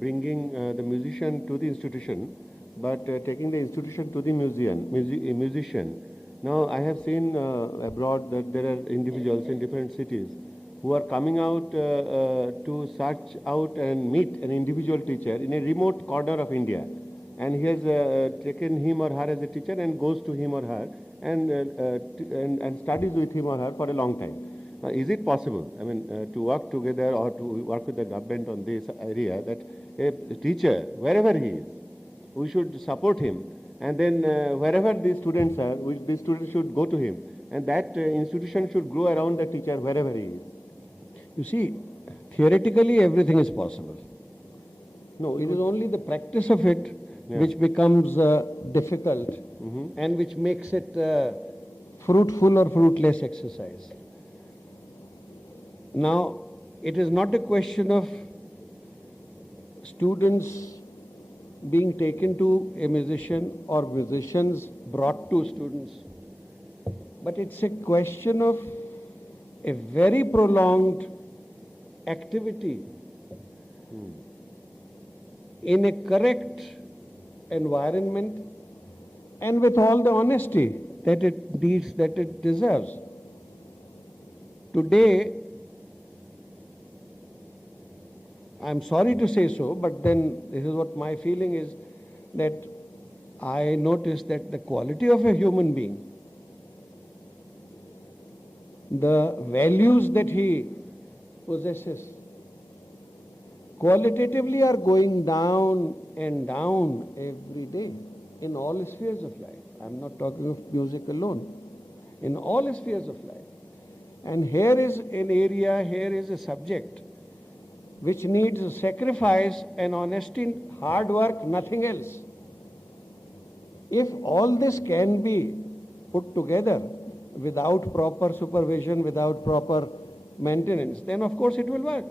bringing the musician to the institution, but taking the institution to the musician. Now, I have seen abroad that there are individuals in different cities who are coming out to search out and meet an individual teacher in a remote corner of India. And he has taken him or her as a teacher and goes to him or her and studies with him or her for a long time. Is it possible, I mean, to work together or to work with the government on this area, that a teacher, wherever he is, we should support him, and then wherever these students are, these students should go to him, and that institution should grow around the teacher wherever he is? You see, theoretically everything is possible. No, it is only the practice of it which becomes difficult and which makes it fruitful or fruitless exercise. Now, it is not a question of students being taken to a musician or musicians brought to students, but it's a question of a very prolonged activity in a correct environment and with all the honesty that it needs, that it deserves. Today, I'm sorry to say so, but then this is what my feeling is, that I notice that the quality of a human being, the values that he possesses, qualitatively are going down and down every day in all spheres of life. I'm not talking of music alone. In all spheres of life. And here is an area, here is a subject which needs sacrifice and honesty, hard work, nothing else. If all this can be put together without proper supervision, without proper maintenance, then of course it will work.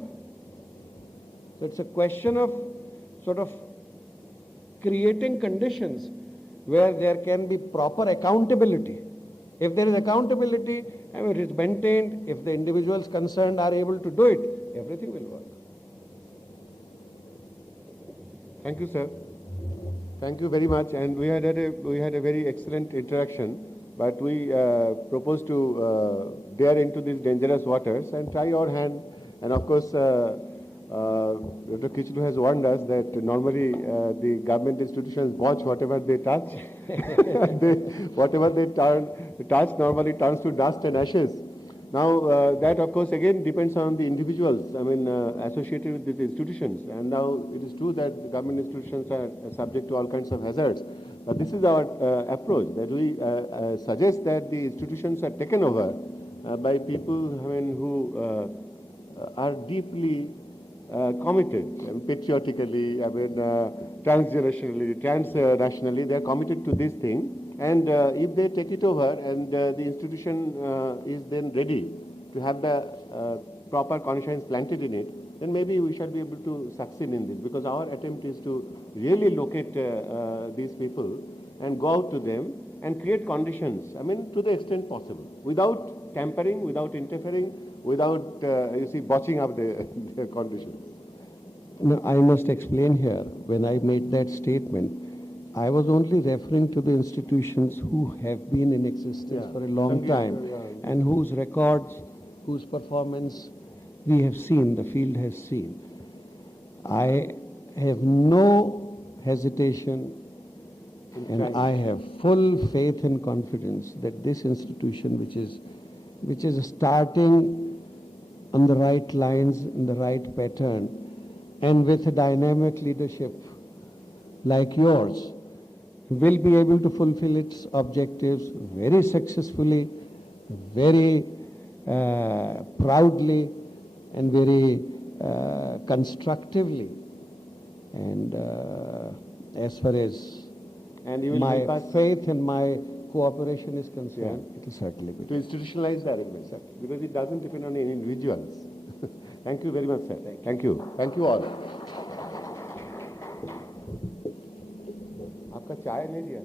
So it's a question of sort of creating conditions where there can be proper accountability. If there is accountability, I mean, it is maintained, if the individuals concerned are able to do it, everything will work. Thank you, sir. Thank you very much. And we had a very excellent interaction, but we propose to dare into these dangerous waters and try our hand. And of course, Dr. Kichlu has warned us that normally the government institutions watch whatever they touch. Whatever they touch normally turns to dust and ashes. Now, that of course again depends on the individuals, I mean, associated with these institutions. And now it is true that the government institutions are subject to all kinds of hazards. But this is our approach, that we suggest that the institutions are taken over by people, I mean, who are deeply committed, patriotically, I mean, transgenerationally, transnationally, they are committed to this thing. And if they take it over and the institution is then ready to have the proper conscience planted in it, then maybe we shall be able to succeed in this, because our attempt is to really locate these people and go out to them and create conditions, I mean, to the extent possible, without tampering, without interfering, without, you see, botching up the conditions. No, I must explain here, when I made that statement, I was only referring to the institutions who have been in existence for a long time and whose records, whose performance we have seen, the field has seen. I have no hesitation and I have full faith and confidence that this institution, which is starting on the right lines, in the right pattern, and with a dynamic leadership like yours, will be able to fulfill its objectives very successfully, very proudly, and very constructively. And as far as my faith and my cooperation is concerned, it will certainly be. To institutionalize the arrangement, sir, because it doesn't depend on any individuals. Thank you very much, sir. Thank you. Thank you all. आपका चाय ले लिया?